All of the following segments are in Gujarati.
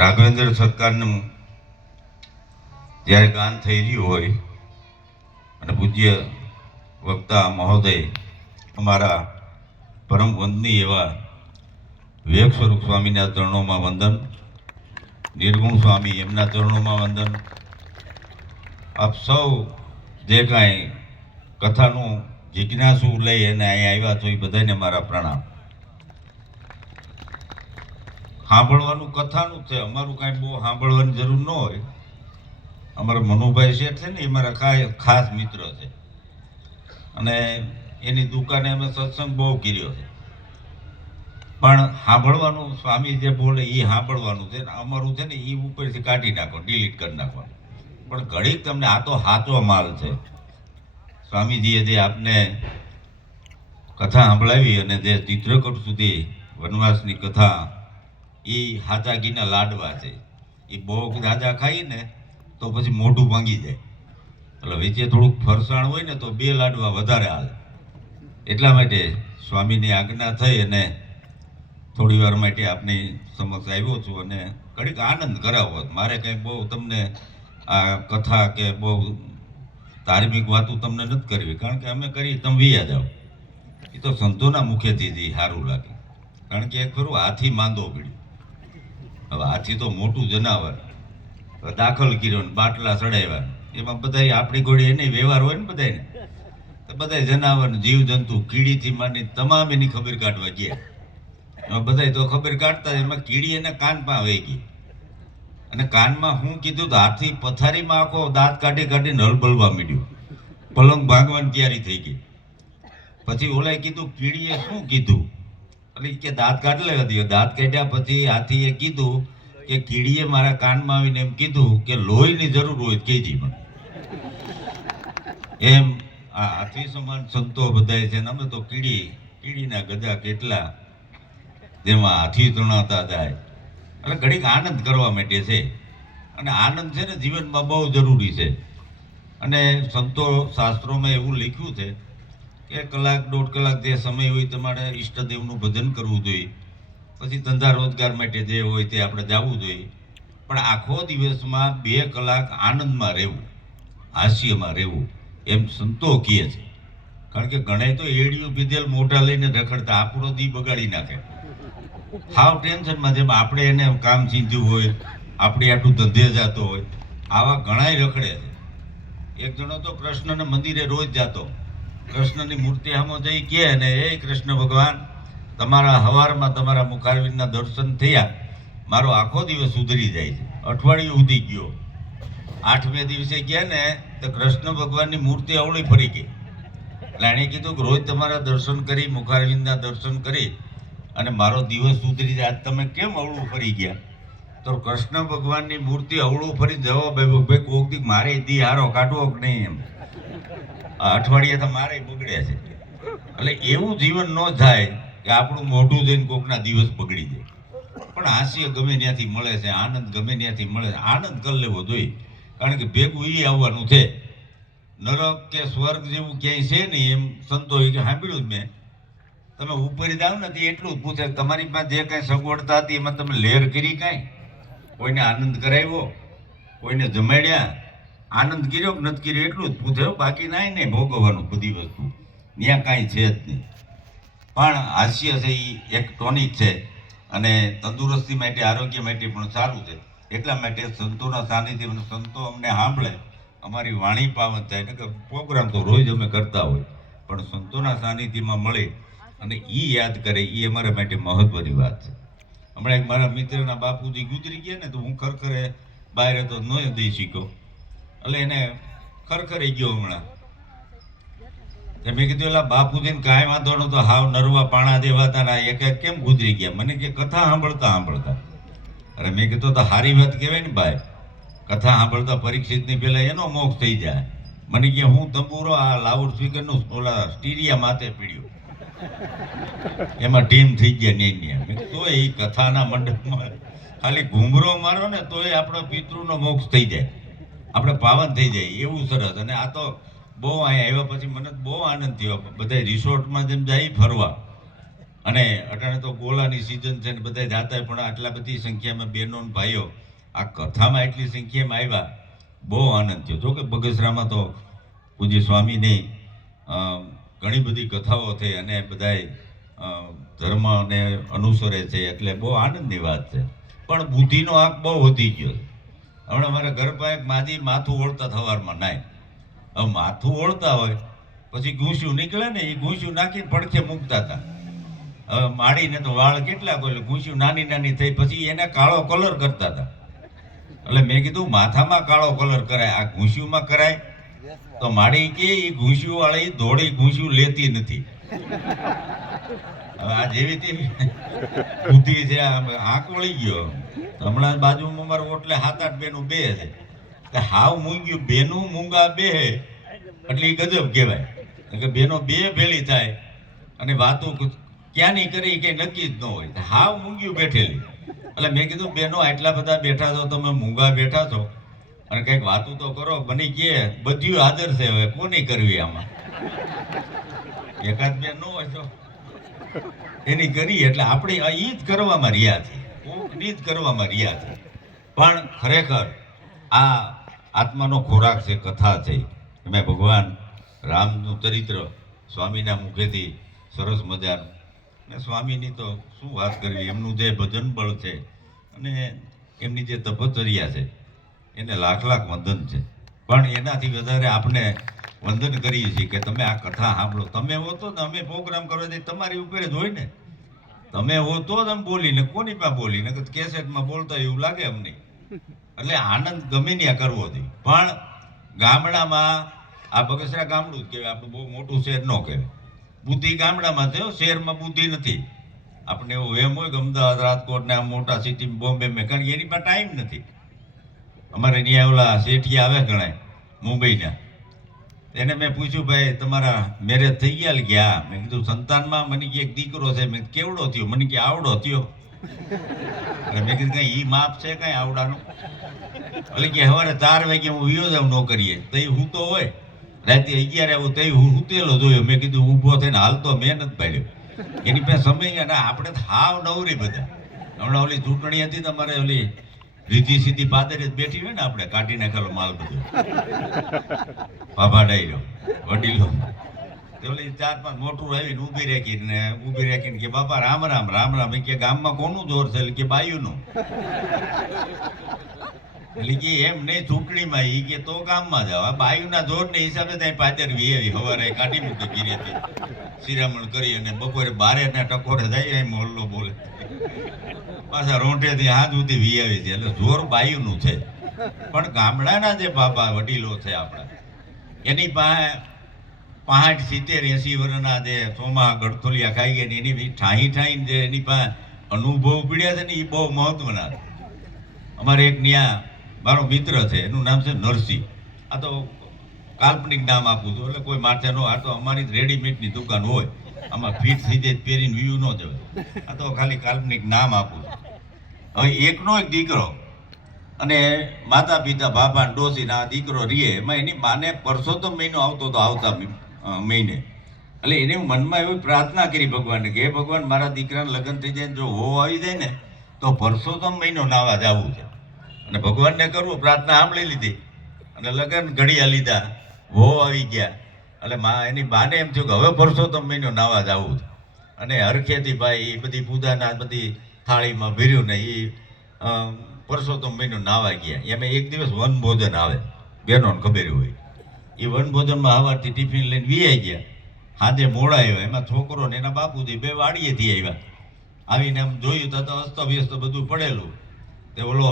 રાઘવેન્દ્ર સરકારનું જ્યારે ગાન થઈ રહ્યું હોય અને પૂજ્ય વક્તા મહોદય અમારા પરમ વંદનીય એવા વિવેક સ્વરૂપ સ્વામીના ચરણોમાં વંદન, નિર્ગુણ સ્વામી એમના ચરણોમાં વંદન. આપ સૌ જે કાંઈ કથાનું જિજ્ઞાસુ લઈ અને અહીંયા આવ્યા છો એ બધાને મારા પ્રણામ. સાંભળવાનું કથાનું છે, અમારું કાંઈ બહુ સાંભળવાની જરૂર ન હોય. અમારા મનુભાઈ શેઠ છે ને એ મારા ખાસ મિત્ર છે અને એની દુકાને અમે સત્સંગ બહુ કર્યો છે, પણ સાંભળવાનું સ્વામી જે બોલે એ સાંભળવાનું છે ને અમારું છે ને એ ઉપરથી કાઢી નાખો, ડિલીટ કરી નાખવાનું. પણ ઘડીક તમને આ તો સાચો માલ છે. સ્વામીજીએ જે આપને કથા સાંભળાવી અને જે ચિત્રકૂટ સુધી વનવાસની કથા એ સાચા ઘીના લાડવા છે. એ બહુ દાદા ખાઈ ને તો પછી મોઢું ભાંગી જાય, એટલે વચ્ચે થોડુંક ફરસાણ હોય ને તો 2 લાડવા વધારે હાલે. એટલા માટે સ્વામીની આજ્ઞા થઈ અને થોડી વાર માટે આપની સમક્ષ આવ્યો છું અને ઘડીક આનંદ કરાવો. મારે કંઈ બહુ તમને આ કથા કે બહુ ધાર્મિક વાતો તમને નથી કરવી, કારણ કે અમે કરી તમે વિયા જાઓ. એ તો સંતોના મુખેથી જ સારું લાગે. કારણ કે એક ખરું હાથી માંદો પડ્યો. હવે હાથી તો મોટું જનાવર, દાખલ કર્યો ને બાટલા ચડાવ્યા, એમાં બધા આપણી ઘોડી એને વ્યવહાર હોય ને બધાને, તો બધા જનાવર જીવ જંતુ કીડીથી માંડી તમામ એની ખબર કાઢવા ગયા. એમાં બધા તો ખબર કાઢતા, એમાં કીડી એને કાનમાં વહી ગઈ અને કાનમાં હું કીધું તો હાથી પથારીમાં આખો દાંત કાઢી કાઢીને હલબલવા માંડ્યું, પલંગ ભાગવાની તૈયારી થઈ ગઈ. પછી ઓલાએ કીધું કીડીએ શું કીધું, એટલે કે દાંત કાઢી લેવા દો. દાંત કાઢ્યા પછી હાથીએ કીધું કે કીડીએ મારા કાનમાં આવીને એમ કીધું કે લોહીની જરૂર હોય કહેજી મને. એમ આ હાથી સમાન સંતો બધાય છે ને અમે તો કીડીના ગદા કેટલા જેમાં હાથી તણાતા જાય. એટલે ઘડીક આનંદ કરવા માટે છે અને આનંદ છે ને જીવનમાં બહુ જરૂરી છે. અને સંતો શાસ્ત્રોમાં એવું લખ્યું છે કે 1-1.5 કલાક જે સમય હોય તમારે ઈષ્ટદેવનું ભજન કરવું જોઈએ, પછી ધંધા રોજગાર માટે જે હોય તે આપણે જવું જોઈએ, પણ આખો દિવસમાં 2 કલાક આનંદમાં રહેવું, હાસ્યમાં રહેવું, એમ સંતો કહે છે. કારણ કે ઘણા તો એડિયું પીધેલ મોઢા લઈને રખડતા આપણો દી બગાડી નાખે. હાવ ટેન્શનમાં, જેમ આપણે એને કામ ચીંધ્યું હોય, આપણે આટલું ધંધે જતો હોય, આવા ઘણાય રખડે છે. એક જણો તો કૃષ્ણને મંદિરે રોજ જતો, કૃષ્ણની મૂર્તિ સામે જઈ કહે ને, એ કૃષ્ણ ભગવાન તમારા હવારમાં તમારા મુખારવિંદના દર્શન થયા, મારો આખો દિવસ સુધરી જાય છે. અઠવાડિયું સુધી ગયો, 8મે દિવસે ગયા ને તો કૃષ્ણ ભગવાનની મૂર્તિ અવળી ફરી ગઈ. એટલે એણે કીધું કે રોજ તમારા દર્શન કરી, મુખારવિંદના દર્શન કરી અને મારો દિવસ સુધરી જાય, આજ તમે કેમ અવળું ફરી ગયા? તો કૃષ્ણ ભગવાનની મૂર્તિ અવળું ફરી જવાબ આવ્યો, ભાઈ કોક દી મારે દી હારો કાઢવો કે નહીં, એમ અઠવાડિયે તો મારે બગડે છે. એટલે એવું જીવન ન થાય કે આપણું મોઢું જોઈને કોકના દિવસ બગડી જાય. પણ હાસ્ય ગમે ત્યાંથી મળે છે, આનંદ ગમે ત્યાંથી મળે છે, આનંદ કરી લેવો જોઈએ. કારણ કે ભેગું એ આવવાનું છે. નરક કે સ્વર્ગ જેવું ક્યાંય છે નહીં, એમ સંતોએ કે સાંભળ્યું જ મેં. તમે ઉપર જાઓ ને તે એટલું જ પૂછે, તમારી પાસે જે કાંઈ સગવડતા હતી એમાં તમે લહેર કરી કાંઈ? કોઈને આનંદ કરાવ્યો, કોઈને જમાડ્યા, આનંદ કર્યો કે નથી કર્યો એટલું જ પૂછે. બાકી નાય નહીં ભોગવવાનું બધી વસ્તુ, ત્યાં કાંઈ છે જ નહીં. પણ હાસ્ય છે એ એક ટોનિક છે અને તંદુરસ્તી માટે, આરોગ્ય માટે પણ સારું છે. એટલા માટે સંતોના સાનિધ્ય, સંતો અમને સાંભળે, અમારી વાણી પાવન થાય. ને કે પ્રોગ્રામ તો રોજ અમે કરતા હોય, પણ સંતોના સાનિધ્યમાં મળે અને એ યાદ કરે, એ અમારા માટે મહત્વની વાત છે. હમણાં એક મારા મિત્રના બાપુજી ગુજરી ગયા ને, તો હું ખરખરે બહાર હતો ન દઈ શીખ્યો, એટલે એને ખરખરે ગયો હમણાં. મેં કીધું એલા બાપુજીને કાંઈ વાંધો નતો, હાવ નરવા પાણા જેવા હતા, એક કેમ ગુજરી ગયા? મને કે કથા સાંભળતા. અરે મેં કીધું તો સારી વાત કહેવાય ને ભાઈ, કથા સાંભળતા પરીક્ષિતની પહેલા એનો મોક્ષ થઈ જાય. મને કે હું તંબુરો આ લાઉડ સ્પીકરનું ઓલા સ્ટીરિયા માથે પીડ્યું, એમાં ટીમ થઈ ગયા ને તોય એ કથાના મંડપમાં ખાલી ઘૂમરો મારો ને તોય આપણો પિતૃનો મોક્ષ થઈ જાય, આપણે પાવન થઈ જાય, એવું સરસ. અને આ તો બહુ અહીંયા આવ્યા પછી મને બહુ આનંદ થયો. બધા રિસોર્ટમાં જેમ જાય ફરવા, અને અટાણે તો ગોળાની સિઝન છે ને બધા જાતા હોય, પણ આટલા બધી સંખ્યામાં બહેનો ને ભાઈઓ આ કથામાં એટલી સંખ્યામાં આવ્યા, બહુ આનંદ થયો. જો કે બગસરામાં તો પૂજ્ય સ્વામીની ઘણી બધી કથાઓ થઈ અને બધાય ધર્મને અનુસરે છે, એટલે બહુ આનંદની વાત છે. પણ બુદ્ધિનો આંક બહુ વધી ગયો. હમણાં અમારા ઘર પાસે માજી માથું ઓળતા સવારમાં નાય. હવે માથું ઓળતા હોય પછી ઘૂંસ્યું નીકળે ને, એ ઘૂંસ્યું નાખીને પડખે મૂકતા હતા. હવે માડીને તો વાળ કેટલા એટલે ઘૂંસ્યું નાની નાની થઈ, પછી એને કાળો કલર કરતા હતા. એટલે મેં કીધું માથામાં કાળો કલર કરાય, આ ઘૂંસ્યુંમાં કરાય? તો માડી કે એ ઘૂંસ્યું વાળી ધોળી ઘૂંસ્યું લેતી નથી. હવે આ જેવી તેવી બુદ્ધિ છે, આંક વળી ગયો. હમણાં બાજુમાં અમારું ઓટલે 7-8 બેનું બે છે, હાવ મૂંગ્યું બેનું મૂંગા બે એટલે એ ગજબ કહેવાય કે બેનો બે ભેળી થાય અને વાતો ક્યાંની કરી કઈ નક્કી જ ન હોય, હાવ મૂંગ્યું બેઠેલી. એટલે મેં કીધું બેનો આટલા બધા બેઠા છો, તમે મૂંગા બેઠા છો અને કંઈક વાતું તો કરો. બની કે બધું હાજર છે, હવે કોની કરવી આમાં? એકાદ બે ન હોય તો એની કરી. એટલે આપણે એ જ કરવામાં રહ્યા છીએ, કોકની જ કરવામાં રહ્યા છે. પણ ખરેખર આ આત્માનો ખોરાક છે, કથા છે. એમાં ભગવાન રામનું ચરિત્ર સ્વામીના મુખેથી સરસ મજાનું, ને સ્વામીની તો શું વાત કરવી, એમનું જે ભજન બળ છે અને એમની જે તપશ્ચર્યા છે એને લાખ લાખ વંદન છે. પણ એનાથી વધારે આપણે વંદન કરીએ છીએ કે તમે આ કથા સાંભળો. તમે હો તો અમે પ્રોગ્રામ કરવા દઈએ, તમારી ઉપર જ હોય ને. તમે હો તો જ અમે બોલીને કોની પાસે બોલીને કેસેટમાં બોલતા એવું લાગે અમને. એટલે આનંદ ગમે ત્યાં કરવો જોઈએ. પણ ગામડામાં આ બગસરા ગામડું જ કહેવાય, આપણું બહુ મોટું શહેર ન કહેવાય. બુદ્ધિ ગામડામાં છે, શહેરમાં બુદ્ધિ નથી. આપણે એવું એમ હોય કે અમદાવાદ રાજકોટ ને આ મોટા સિટી બોમ્બે મેં, કારણ કે એની પાસે ટાઈમ નથી. અમારે ત્યાં ઓલા શેઠિયા આવે ગણાય મુંબઈના, એને મેં પૂછ્યું ભાઈ તમારા મેરેજ થઈ ગયા કે? હા. મેં કીધું સંતાનમાં? મને કે એક દીકરો છે. મેં કેવડો થયો? મને કે આવડો થયો. એટલે મેં કીધું કઈ ઈ માપ છે કઈ આવડાનું? એટલે કે સવારે 4 વાગે હું વિયો જાઉં નોકરીએ, તો એ હું તો હોય રાતે 11 આવું તો હું હુતેલો જોયો. મેં કીધું ઊભો થઈને હાલતો મેં નથી પાડ્યો. એની પાસે સમય ના, આપણે હાવ નવરી બધા. હમણાં ઓલી ચૂંટણી હતી તમારે, ઓલી રીધી સીધી પાદરે જ બેઠી હોય ને, આપણે કાઢી નાખેલો માલ બધો બાબા ડાયરો વડીલો, ઓલી 4-5 મોટું આવીને ઊભી રાખીને કે બાપા રામ રામ રામ રામ. કે ગામમાં કોનું જોર છે? એટલે કે બાયુનું. એટલે કે એમ નહીં, ચૂંટણીમાં ઈ કે તો ગામમાં જાવ, બાયુના જોર ને હિસાબે ત્યાં પાદર વી સવારે કાઢી મૂકે ગીરેથી શિરામણ કરી અને બપોરે 12 ના ટકોરે જાય મોહલ્લો બોલે, પાછા રોંઢેથી હાથ સુધી વી આવી છે. એટલે જોર બાયુનું છે. પણ ગામડાના જે બાપા વડીલો છે આપણા, એની પાસે 65-70-80 વર્ષના જે સોમા ગળથોલિયા ખાઈ ગયા ને એની ઠાહીને જે એની પાસે અનુભવ પીડ્યા છે ને, એ બહુ મહત્વના છે. અમારે એક ન્યા મારો મિત્ર છે, એનું નામ છે નરસિંહ. આ તો કાલ્પનિક નામ આપું છું, એટલે કોઈ માથે નો. આ તો અમારી રેડીમેડની દુકાન હોય, આમાં ફીટ થઈ જાય પહેરીને વ્યૂ ન જવાય. આ તો ખાલી કાલ્પનિક નામ આપું છું. હવે એકનો એક દીકરો અને માતા પિતા બાપા ડોસી આ દીકરો રીએ, એમાં એની માને પરસોત્તમ મહિનો આવતો હતો, આવતા મહિને. એટલે એને મનમાં એવી પ્રાર્થના કરી ભગવાનને કે હે ભગવાન, મારા દીકરાને લગ્ન થઈ જાય, જો હો આવી જાય ને તો પરસોત્તમ મહિનો નાવા જવું છે. અને ભગવાનને કરવું, પ્રાર્થના સાંભળી લીધી અને લગ્ન ઘડિયા લીધા, હો આવી ગયા. એટલે એની બાને એમ થયું કે હવે પરસોત્તમ મહિનો નાવા જવું છે. અને હરખેથી ભાઈ એ બધી પૂજાના બધી થાળીમાં ભર્યું ને એ પરસોત્તમ મહિનો નાવા ગયા. એમાં એક દિવસ વનભોજન આવે, બહેનોને ખબર હોય. એ વનભોજનમાં સવારથી ટિફિન લઈને વીઆઈ ગયા. સાંજે મોડા આવ્યા. એમાં છોકરો ને એના બાપુજી બે વાડીએથી આવ્યા. આવીને એમ જોયું તો અસ્તવ્યસ્ત બધું પડેલું. તે ઓલો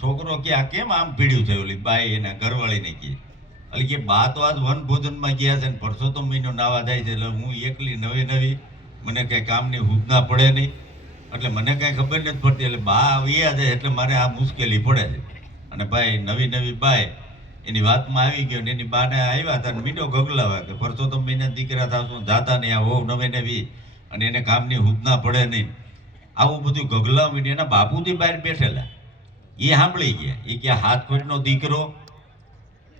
છોકરો કે આ કેમ આમ પીડ્યું છે? ઓલી બાઈ એના ઘરવાળીને કહે. એટલે કે બા તો આજ વનભોજનમાં ગયા છે ને પરસોત્તમ મહિનો નાવા જાય છે, એટલે હું એકલી નવી મને કંઈ કામની હુદના પડે નહીં, એટલે મને કાંઈ ખબર નથી પડતી. એટલે બા આવ્યા છે એટલે મારે આ મુશ્કેલી પડે છે. અને ભાઈ નવી બાઈ એની વાતમાં આવી ગયો ને એની બાને આવ્યા હતા મીઠો ગગલાવા કે પરસોત્તમ મહિના દીકરા થશો, જાતા નહીં, આ હોવ નવી અને એને કામની હુદના પડે નહીં. આવું બધું ગગલા મીઠી. એના બાપુજી બહાર બેઠેલા, એ સાંભળી ગયા. એ કે 7 ફૂટનો દીકરો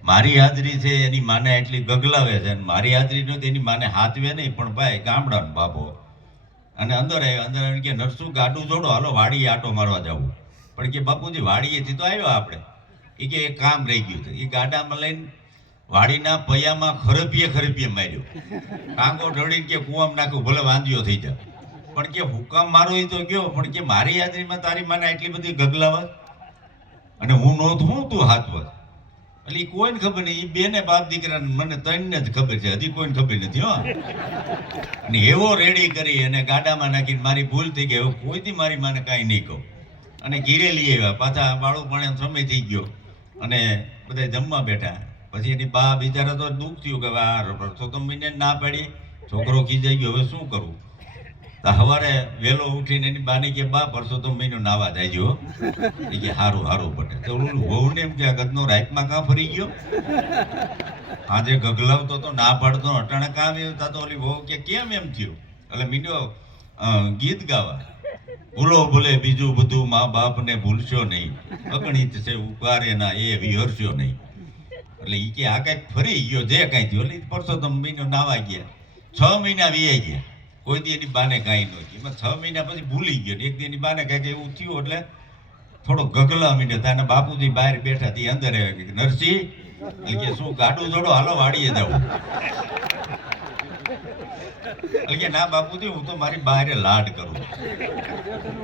મારી હાજરી છે એની માને એટલી ગગલાવે છે, અને મારી હાજરી નથી એની માને હાથવે નહીં. પણ ભાઈ ગામડાનો બાપો અને અંદર આવ્યા. અંદર આવીને કે નરસુ ગાડું જોડો, હાલો વાડીએ આટો મારવા જવું. પણ કે બાપુજી વાડીએથી તો આવ્યો આપણે. એ કે એક કામ રહી ગયું હતું. એ ગાડામાં લઈને વાડીના પૈયામાં ખરપીએ માર્યો. ટાંગો ઢળીને કે કૂવામાં નાખ્યું, ભલે વાંધ્યો થઈ જાય. પણ કે હુકામ મારો એ તો ગયો, પણ કે મારી યાદરીમાં તારી માને આટલી બધી ગગલાવત અને હું નહોતું, હું તું હાથવત. એટલે એ કોઈને ખબર નહીં. એ બેને બાપ દીકરાને મને ત્રણને જ ખબર છે, હજી કોઈને ખબર નથી. હો અને એવો રેડી કરી અને ગાડામાં નાખીને મારી ભૂલ થઈ ગઈ, હવે કોઈથી મારી માને કાંઈ નહીં કહું. અને ઘીરે લઈ આવ્યા. પાછા બાળું પણ સમય થઈ ગયો અને બધા જમવા બેઠા. પછી એની બા બિચારા તો દુઃખ થયું કે આ પરસોત્તમભાઈને ના પાડી, છોકરો ખીજાઈ ગયો, હવે શું કરવું. તો સવારે વહેલો ઉઠીને એની બાને કે બા પરસોત્તમભાઈનો નાવા જાય. એ કે હારું પટે. તો ઓલું વહુને એમ કે આ ગદનો રાઈતમાં કાં ફરી ગયો, આજે ગગલાવતો તો ના પાડતો, અટાણે કામ એવું થતો. ઓલી વહુ કે કેમ એમ થયું. એટલે મીંડો ગીત ગાવા, ભૂલો ભૂલે બીજું બધું મા બાપને ભૂલશો નહીં, અગણિત છે ઉકારે ના એ વિહરશો નહીં. એટલે એ કે આ કંઈક ફરી ગયો, જે કાંઈ થયું. એટલે પરસોત્તમભાઈનો નાવા ગયા. 6 મહિના વીએ ગયા. કોઈ દી એની બાને કાંઈ ન થયું. એમાં 6 મહિના પછી ભૂલી ગયો. એક દી એની બાને કાંઈક એવું થયું એટલે થોડો ગગલા મીંડ્યો. તાના બાપુજી બહાર બેઠા હતી, અંદર આવ્યા કે નરસિંહ, એટલે કે શું ગાડું જોડો, હાલો વાડીએ જવું. એટલે કે ના બાપુજી, હું તો મારી બહારે લાડ કરું.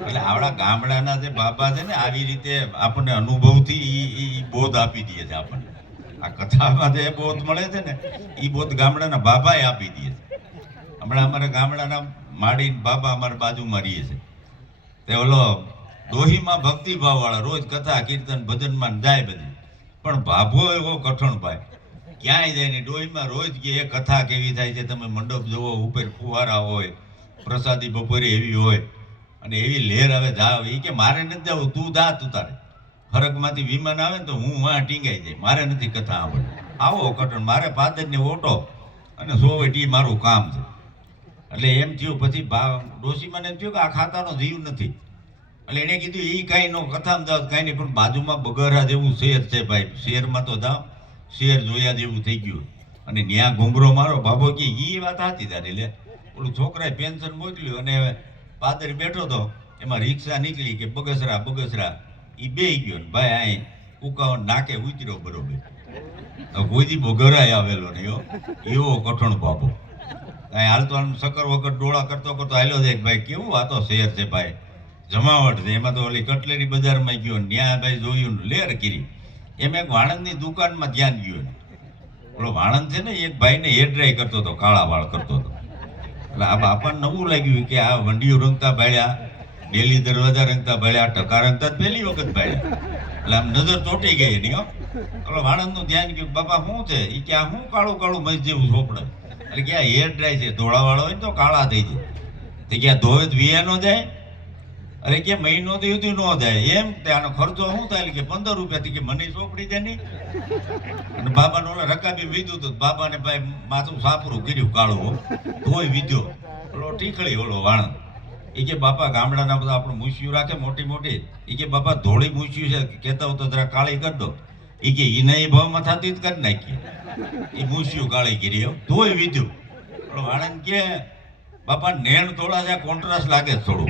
એટલે આવડા ગામડાના જે બાબા છે ને, આવી રીતે આપણને અનુભવથી ઈ બોધ આપી દે છે આપણને. આ કથામાં જે બોધ મળે છે ને, એ બોધ ગામડાના બાબાએ આપી દે છે. હમણાં અમારા ગામડાના માડી બાબા અમારા બાજુમાં રહીએ છે. તે ઓલો દોહીમાં ભક્તિભાવ વાળા, રોજ કથા કીર્તન ભજનમાં જાય બધી. પણ ભાભો એવો કઠણ ભાઈ, ક્યાંય જાય ને ડોહીમાં રોજ કે એ કથા કેવી થાય છે, તમે મંડપ જોવો, ઉપર ફુવારા હોય, પ્રસાદી બપોરે એવી હોય અને એવી લહેર આવે જાવ. એ કે મારે નથી જવું, તું જા, તું તારે ફરકમાંથી વિમાન આવે ને તો હું વાં ટીંગાઈ જાય, મારે નથી કથા આવડે. આવો કઠણ, મારે પાદરને ઓટો અને સોવેટ એ મારું કામ છે. એટલે એમ થયું. પછી ડોશીમાં એમ થયું કે આ ખાતાનો જીવ નથી. એટલે એણે કીધું એ કાંઈ નો, કથામાં જાવ કાંઈ નહીં, પણ બાજુમાં બગરા જેવું શેર છે ભાઈ, શેરમાં તો જાઓ, શેર જોયા જેવું થઈ ગયું. અને ન્યા ઘૂમરો મારો. બાબો કે એ વાત સાચી તારી. લે ઓલું છોકરાએ પેન્શન મોકલ્યું અને પાદરી બેઠો હતો, એમાં રિક્ષા નીકળી કે બગસરા એ બે ગયો ને ભાઈ અહીં કુકાવન નાકે ઉતર્યો બરોબર. કોઈ બગરાય આવેલો નહીં. એવો કઠણ બાબો. હાલતો સકર વગર ડોળા કરતો હાલ્યો જાય. ભાઈ કેવું આ તો શેર છે ભાઈ, જમાવટ છે. એમાં તો ઓલી કટલેરી બજારમાં ગયો, ન્યા ભાઈ જોયું લેર કરી. એમ એક વાણંદની દુકાનમાં ધ્યાન ગયું. ઓલો વાણંદ છે ને, એક ભાઈને હેર ડ્રાય કરતો હતો, કાળા વાળ કરતો હતો. એટલે આ બાપાને નવું લાગ્યું કે આ વંડિયું રંગતા ભાળ્યા, ડેલી દરવાજા રંગતા ભાળ્યા, ટકા રંગતા પહેલી વખત ભાળ્યા. એટલે આમ નજર ચોટી ગઈ એની. ઓલો વાણંદનું ધ્યાન ગયું, બાપા શું છે. એ કે આ શું કાળું મસ્ત જેવું ચોપડે. એટલે કે આ હેર ડ્રાય છે, ધોળાવાળો હોય ને તો કાળા થઈ જાય. તો કે આ ધોવે વીએ નો જાય. અરે કે મહિનો તો યુદ્ધ ન જાય. એમ આનો ખર્ચો શું થાય કે 15 રૂપિયાથી કે મને ચોપડી દે નહીં. અને બાબાને ઓલા રકાબી વીધું હતું. બાબાને ભાઈ માથું સાપરું કર્યું કાળું, ધોઈ વીધ્યો. ઓલો ટીકળી ઓલો વાણંદ. એ કે બાપા ગામડાના બધા આપણું મૂછિયું રાખે મોટી. એ કે બાપા ધોળી મૂછિયું છે, કહેતા હોય તો જરા કાળી કરી દો. એ કે એને એ ભાવમાં થતી જ કરી નાખી. એ મૂછિયું કાળી કરી ધોઈ વીધ્યું. ઓલો વાણંદ કે બાપા નેણ થોડા છે, કોન્ટ્રાસ્ટ લાગે થોડું.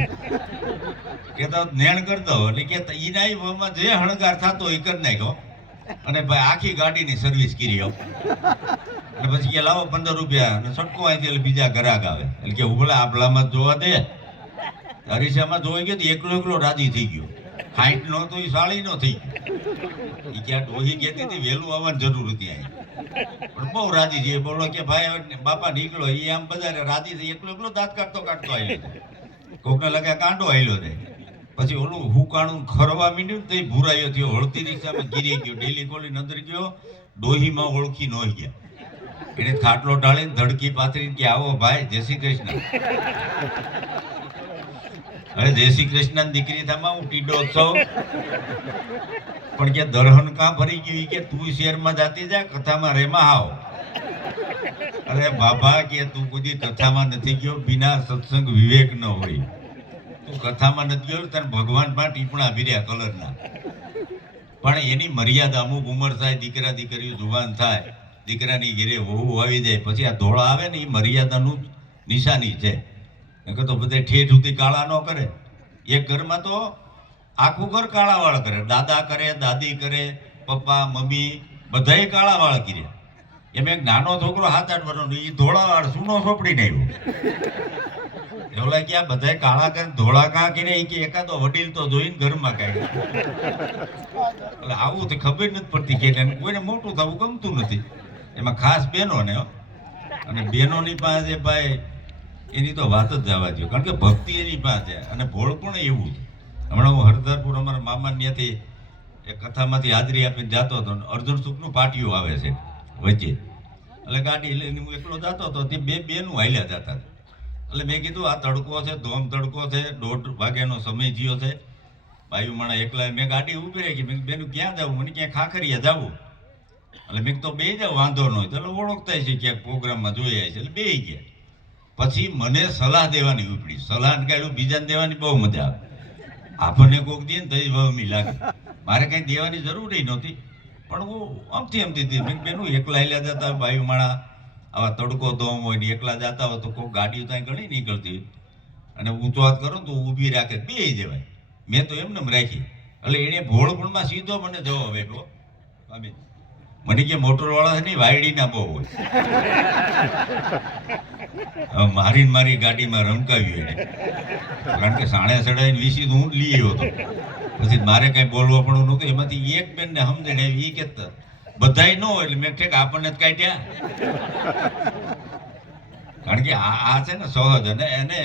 કેતા નેણ કરતો એટલે કે એના એ ભાવમાં જે હણગાર થતો એ કરી નાખ્યો. અને ભાઈ આખી ગાડીની સર્વિસ કરી. અને પછી કે લાવો 15 રૂપિયા અને સટકો આવી એટલે બીજા ગ્રાહક આવે. એટલે કે ઉભલા આબલામાં જોવા દે. અરીસામાં જોઈ ગયો એકલો રાજી થઈ ગયો. 60 નો તો એ 40 નો થઈ ગયો. એ ક્યાં ડોહી કહેતી હતી વહેલું આવવાની જરૂર હતી અહીં. પણ બહુ રાજી છે. બોલો કે ભાઈ બાપા નીકળો. એ આમ બધા રાજી થઈ, એકલો દાંત કાઢતો આવ્યો. કોકને લગે કાંડો આવેલો છે. પછી ઓલું હુકાણું ખરવા મીંડ્યું તો એ ભૂરાયો થયો. હળતી રિક્ષામાં ગીરી ગયો. ડેલી કોલી અંદર ગયો, ડોહીમાં ઓળખી ન ગયા. એને ખાટલો ઢાળીને ધડકી પાથરીને કે આવો ભાઈ, જય શ્રી કૃષ્ણ. અરે જય શ્રી કૃષ્ણ દીકરી થામાં હું ટીડો છું. પણ કે દરહન કાં ફરી ગયું કે તું શહેરમાં જાતી જા, કથામાં રેમાં આવ. અરે બાબા કે તું કોઈ કથામાં નથી ગયો, બિના સત્સંગ વિવેક ન હોય. તું કથામાં નથી ગયો, તને ભગવાન પણ ટીપણા ભીર્યા કલરના. પણ એની મર્યાદા અમુક ઉંમર થાય, દીકરા દીકરીઓ જુવાન થાય, દીકરાની ઘેરે વહુ આવી જાય, પછી આ ધોળા આવે ને એ મર્યાદાનું નિશાની છે. નકર તો બધા ઠેઠ સુધી કાળા ન કરે. એક ઘરમાં તો આખું ઘર કાળા વાળ કરે, દાદા કરે, દાદી કરે, પપ્પા મમ્મી બધાય કાળા વાળ કર્યા. એમ એક નાનો છોકરો 7-8 વર્ષનો એ ધોળા વાળ સૂનો સોપડીને આવ્યો. ઓલા કે આ બધા કાળા કરે ધોળા કાં કરે કે એકાદો વડીલ તો જોઈને ઘરમાં કાંઈ. એટલે આવું તો ખબર નથી પડતી કે કોઈને મોટું થવું ગમતું નથી. એમાં ખાસ બહેનો ને, અને બહેનોની પાસે ભાઈ એની તો વાત જ જવા દો, કારણ કે ભક્તિ એની પાસે અને ભોળ પણ એવું છે. હમણાં હું હરધરપુર અમારા મામા ત્યાંથી એક કથામાંથી હાજરી આપીને જતો હતો, અર્જુન સુખનું પાટિયું આવે છે વચ્ચે, એટલે ગાડી લઈને હું એકલો જતો હતો, તે બે બેનું હાલ્યા જતા હતા. એટલે મેં કીધું આ તડકો છે, ધોમ તડકો છે, 1:30 વાગ્યાનો સમય થયો છે, ભાઈ માણા એકલા. મેં ગાડી ઊભી રાખી, મેં બેનું ક્યાં જવું? મને ક્યાં ખાખરીયા જવું. એટલે મેં તો બે જાવ વાંધો ન હોય, એટલે ઓળખતા છે ક્યાંક પ્રોગ્રામમાં જોયા છે, એટલે બે ગયા. પછી મને સલાહ દેવાની ઉપડી. સલાહ કાઢ્યું બીજાને દેવાની બહુ મજા આવે. આપણને કોઈક દે ને તો વહમી લાગે. મારે કંઈ દેવાની જરૂર નહોતી, પણ હું આમથી હતી. બેનું એકલા હેલા જતા ભાઈ માણા, આવા તડકો ધોમ હોય ને એકલા જતા હોય તો કોઈ ગાડીઓ ત્યાં ઘણી નીકળતી હોય, અને ઊંચો હાથ કરો તો ઊભી રાખે, બે જવાય. મેં તો એમને રાખી. એટલે એને ભોળપણમાં સીધો મને જવાબ આપ્યો, મને કે મોટરવાળા છે ને વાયડીના બહુ હોય. મારી ગાડીમાં રમકાવ્યું એને, કારણ કે સાણે સડાઈને વીસી તો હું લઈ આવ્યો હતો. પછી મારે કઈ બોલવા પણ નહોતું. એમાંથી એક બેન ને સમજણ આવી, એ કે બધાય ન હોય, એટલે મેં ઠેક આપણને જ કાઢ્યા. કારણ કે આ છે ને સહજ, અને એને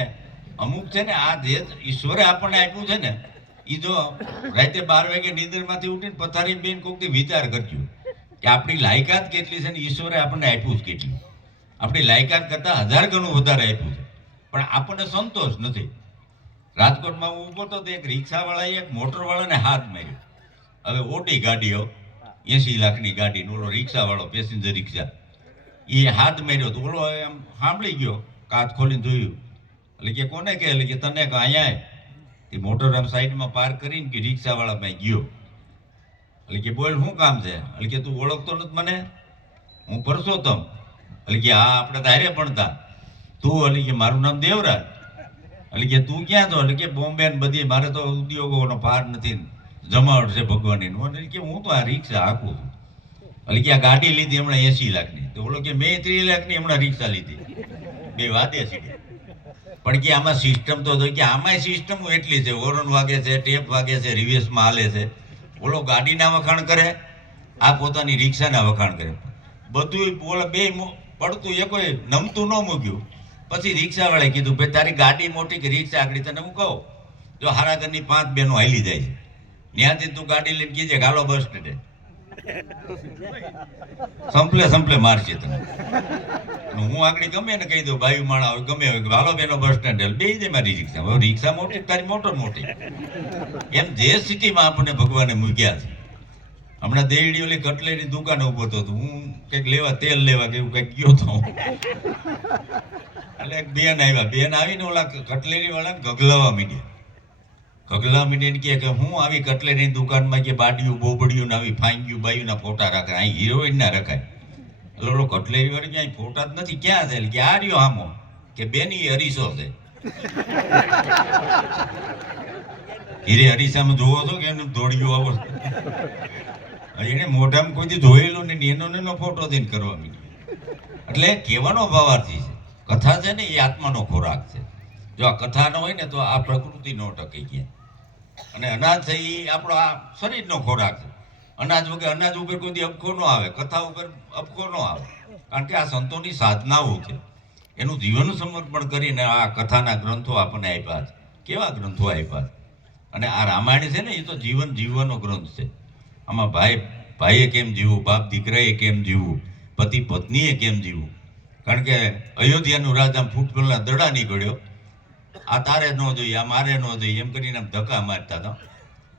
અમુક છે ને આ જે ઈશ્વરે આપણને આપ્યું છે ને, એ જો રાતે 12 વાગે નીંદરમાંથી ઉઠીને પથારી બેન કોઈકથી વિચાર કરજો કે આપણી લાયકાત કેટલી છે ને ઈશ્વરે આપણને આપ્યું જ કેટલું. આપણી લાયકાત કરતાં 1000 ગણું વધારે આપ્યું છે, પણ આપણને સંતોષ નથી. રાજકોટમાં હું ઊભો તો એક રિક્ષાવાળાએ એક મોટરવાળાને હાથ માર્યો. હવે ઓડી ગાડીઓ 80 લાખની ગાડી, ઓલો રિક્ષાવાળો પેસેન્જર રિક્ષા, એ હાથ માર્યો તો ઓલો એમ સાંભળી ગયો, કાચ ખોલીને જોયું. એટલે કે કોને કહે? એટલે કે તને કે અહીંયા એ મોટર આમ સાઈડમાં પાર્ક કરીને કે રિક્ષાવાળા પાસે ગયો. એટલે કે બોલ શું કામ છે? એટલે કે તું ઓળખતો નથી મને? હું પરસોત્તમ. એટલે કે હા આપણે તો હારે ભણતા. તું? એટલે કે મારું નામ દેવરાજ. એટલે કે તું ક્યાં છો? એટલે કે બોમ્બે ને બધી, મારે તો ઉદ્યોગોનો પાર નથી, જમાવટ છે ભગવાનની. એટલે કે હું તો આ રિક્ષા હાંકું છું. એટલે કે આ ગાડી લીધી હમણાં 80 લાખની. તો ઓલો કે મેં 30 લાખની હમણાં રિક્ષા લીધી. બે વાદે છે. પણ કે આમાં સિસ્ટમ તો કે આમાંય સિસ્ટમ એટલી છે, હોર્ન વાગે છે, ટેપ વાગે છે, રિવેસમાં હાલે છે. ઓલો ગાડીના વખાણ કરે, આ પોતાની રિક્ષાના વખાણ કરે. બધું ઓલા બે પડતું એ કોઈ નમતું ન મૂક્યું. પછી રિક્ષાવાળાએ કીધું ભાઈ તારી ગાડી મોટી કે રિક્ષા આગળ? તને હું કહું, જો હારા ઘરની 5 બહેનો હાલી જાય છે, ત્યાંથી તું ગાડી લઈને કીજે હાલો બસ સ્ટેન્ડે, સંપલે મારશે તને. હું આગળ ગમે ને કહી દઉં, ભાઈ માણા હોય ગમે હોય, હાલો બેનો બસ સ્ટેન્ડ, બે જાય મારી રિક્ષા. હવે રિક્ષા મોટી, તારી મોટર મોટી. એમ જે સ્થિતિમાં આપણને ભગવાને મૂક્યા છે. હમણાં દેવડી ઓલી કટલેરી દુકાને ઉભો હતો, હું કંઈક લેવા, તેલ લેવા કે એવું કંઈક ગયો હતો. એટલે એક બેન આવ્યા, બેન આવીને ઓલા કટલેરી વાળાને ગગલાવા મીડિયા કે હું આવી કટલેરી દુકાનમાં કે બાડિયું બોબડિયું ને આવી ફાંગ્યું બાયુના ફોટા રાખે, અહીં હિરોઈન ના રખાય. એટલે ઓલો કટલેરી વાળી ક્યાંય ફોટા જ નથી, ક્યાં છે? કે આ રહ્યો હામો, કે બેની અરીસો છે. હીરે અરીસામાં જોવો છો કે એમને દોડ્યું આવો? એને મોઢામાં કોઈથી જોયેલું ને એનો ફોટો થઈને કરવા માંડ્યો. એટલે કહેવાનો ભાવાર્થી છે, કથા છે ને એ આત્માનો ખોરાક છે. જો આ કથા ન હોય ને તો આ પ્રકૃતિ ન ટકી ગયા. અને અનાજ છે એ આપણો આ શરીરનો ખોરાક છે. અનાજ વગર, અનાજ ઉપર કોઈ અપખો ન આવે, કથા ઉપર અપખો ન આવે, કારણ કે આ સંતોની સાધનાઓ છે. એનું જીવન સમર્પણ કરીને આ કથાના ગ્રંથો આપણને આપ્યા છે. કેવા ગ્રંથો આપ્યા છે! અને આ રામાયણ છે ને એ તો જીવન જીવવાનો ગ્રંથ છે. આમાં ભાઈએ કેમ જીવવું, બાપ દીકરાએ કેમ જીવવું, પતિ પત્નીએ કેમ જીવવું. કારણ કે અયોધ્યાનું રાજ આમ ફૂટબોલના દડા નીકળ્યો, આ તારે ન જોઈએ, આ મારે ન જોઈએ, એમ કરીને આમ ધક્કા મારતા હતા,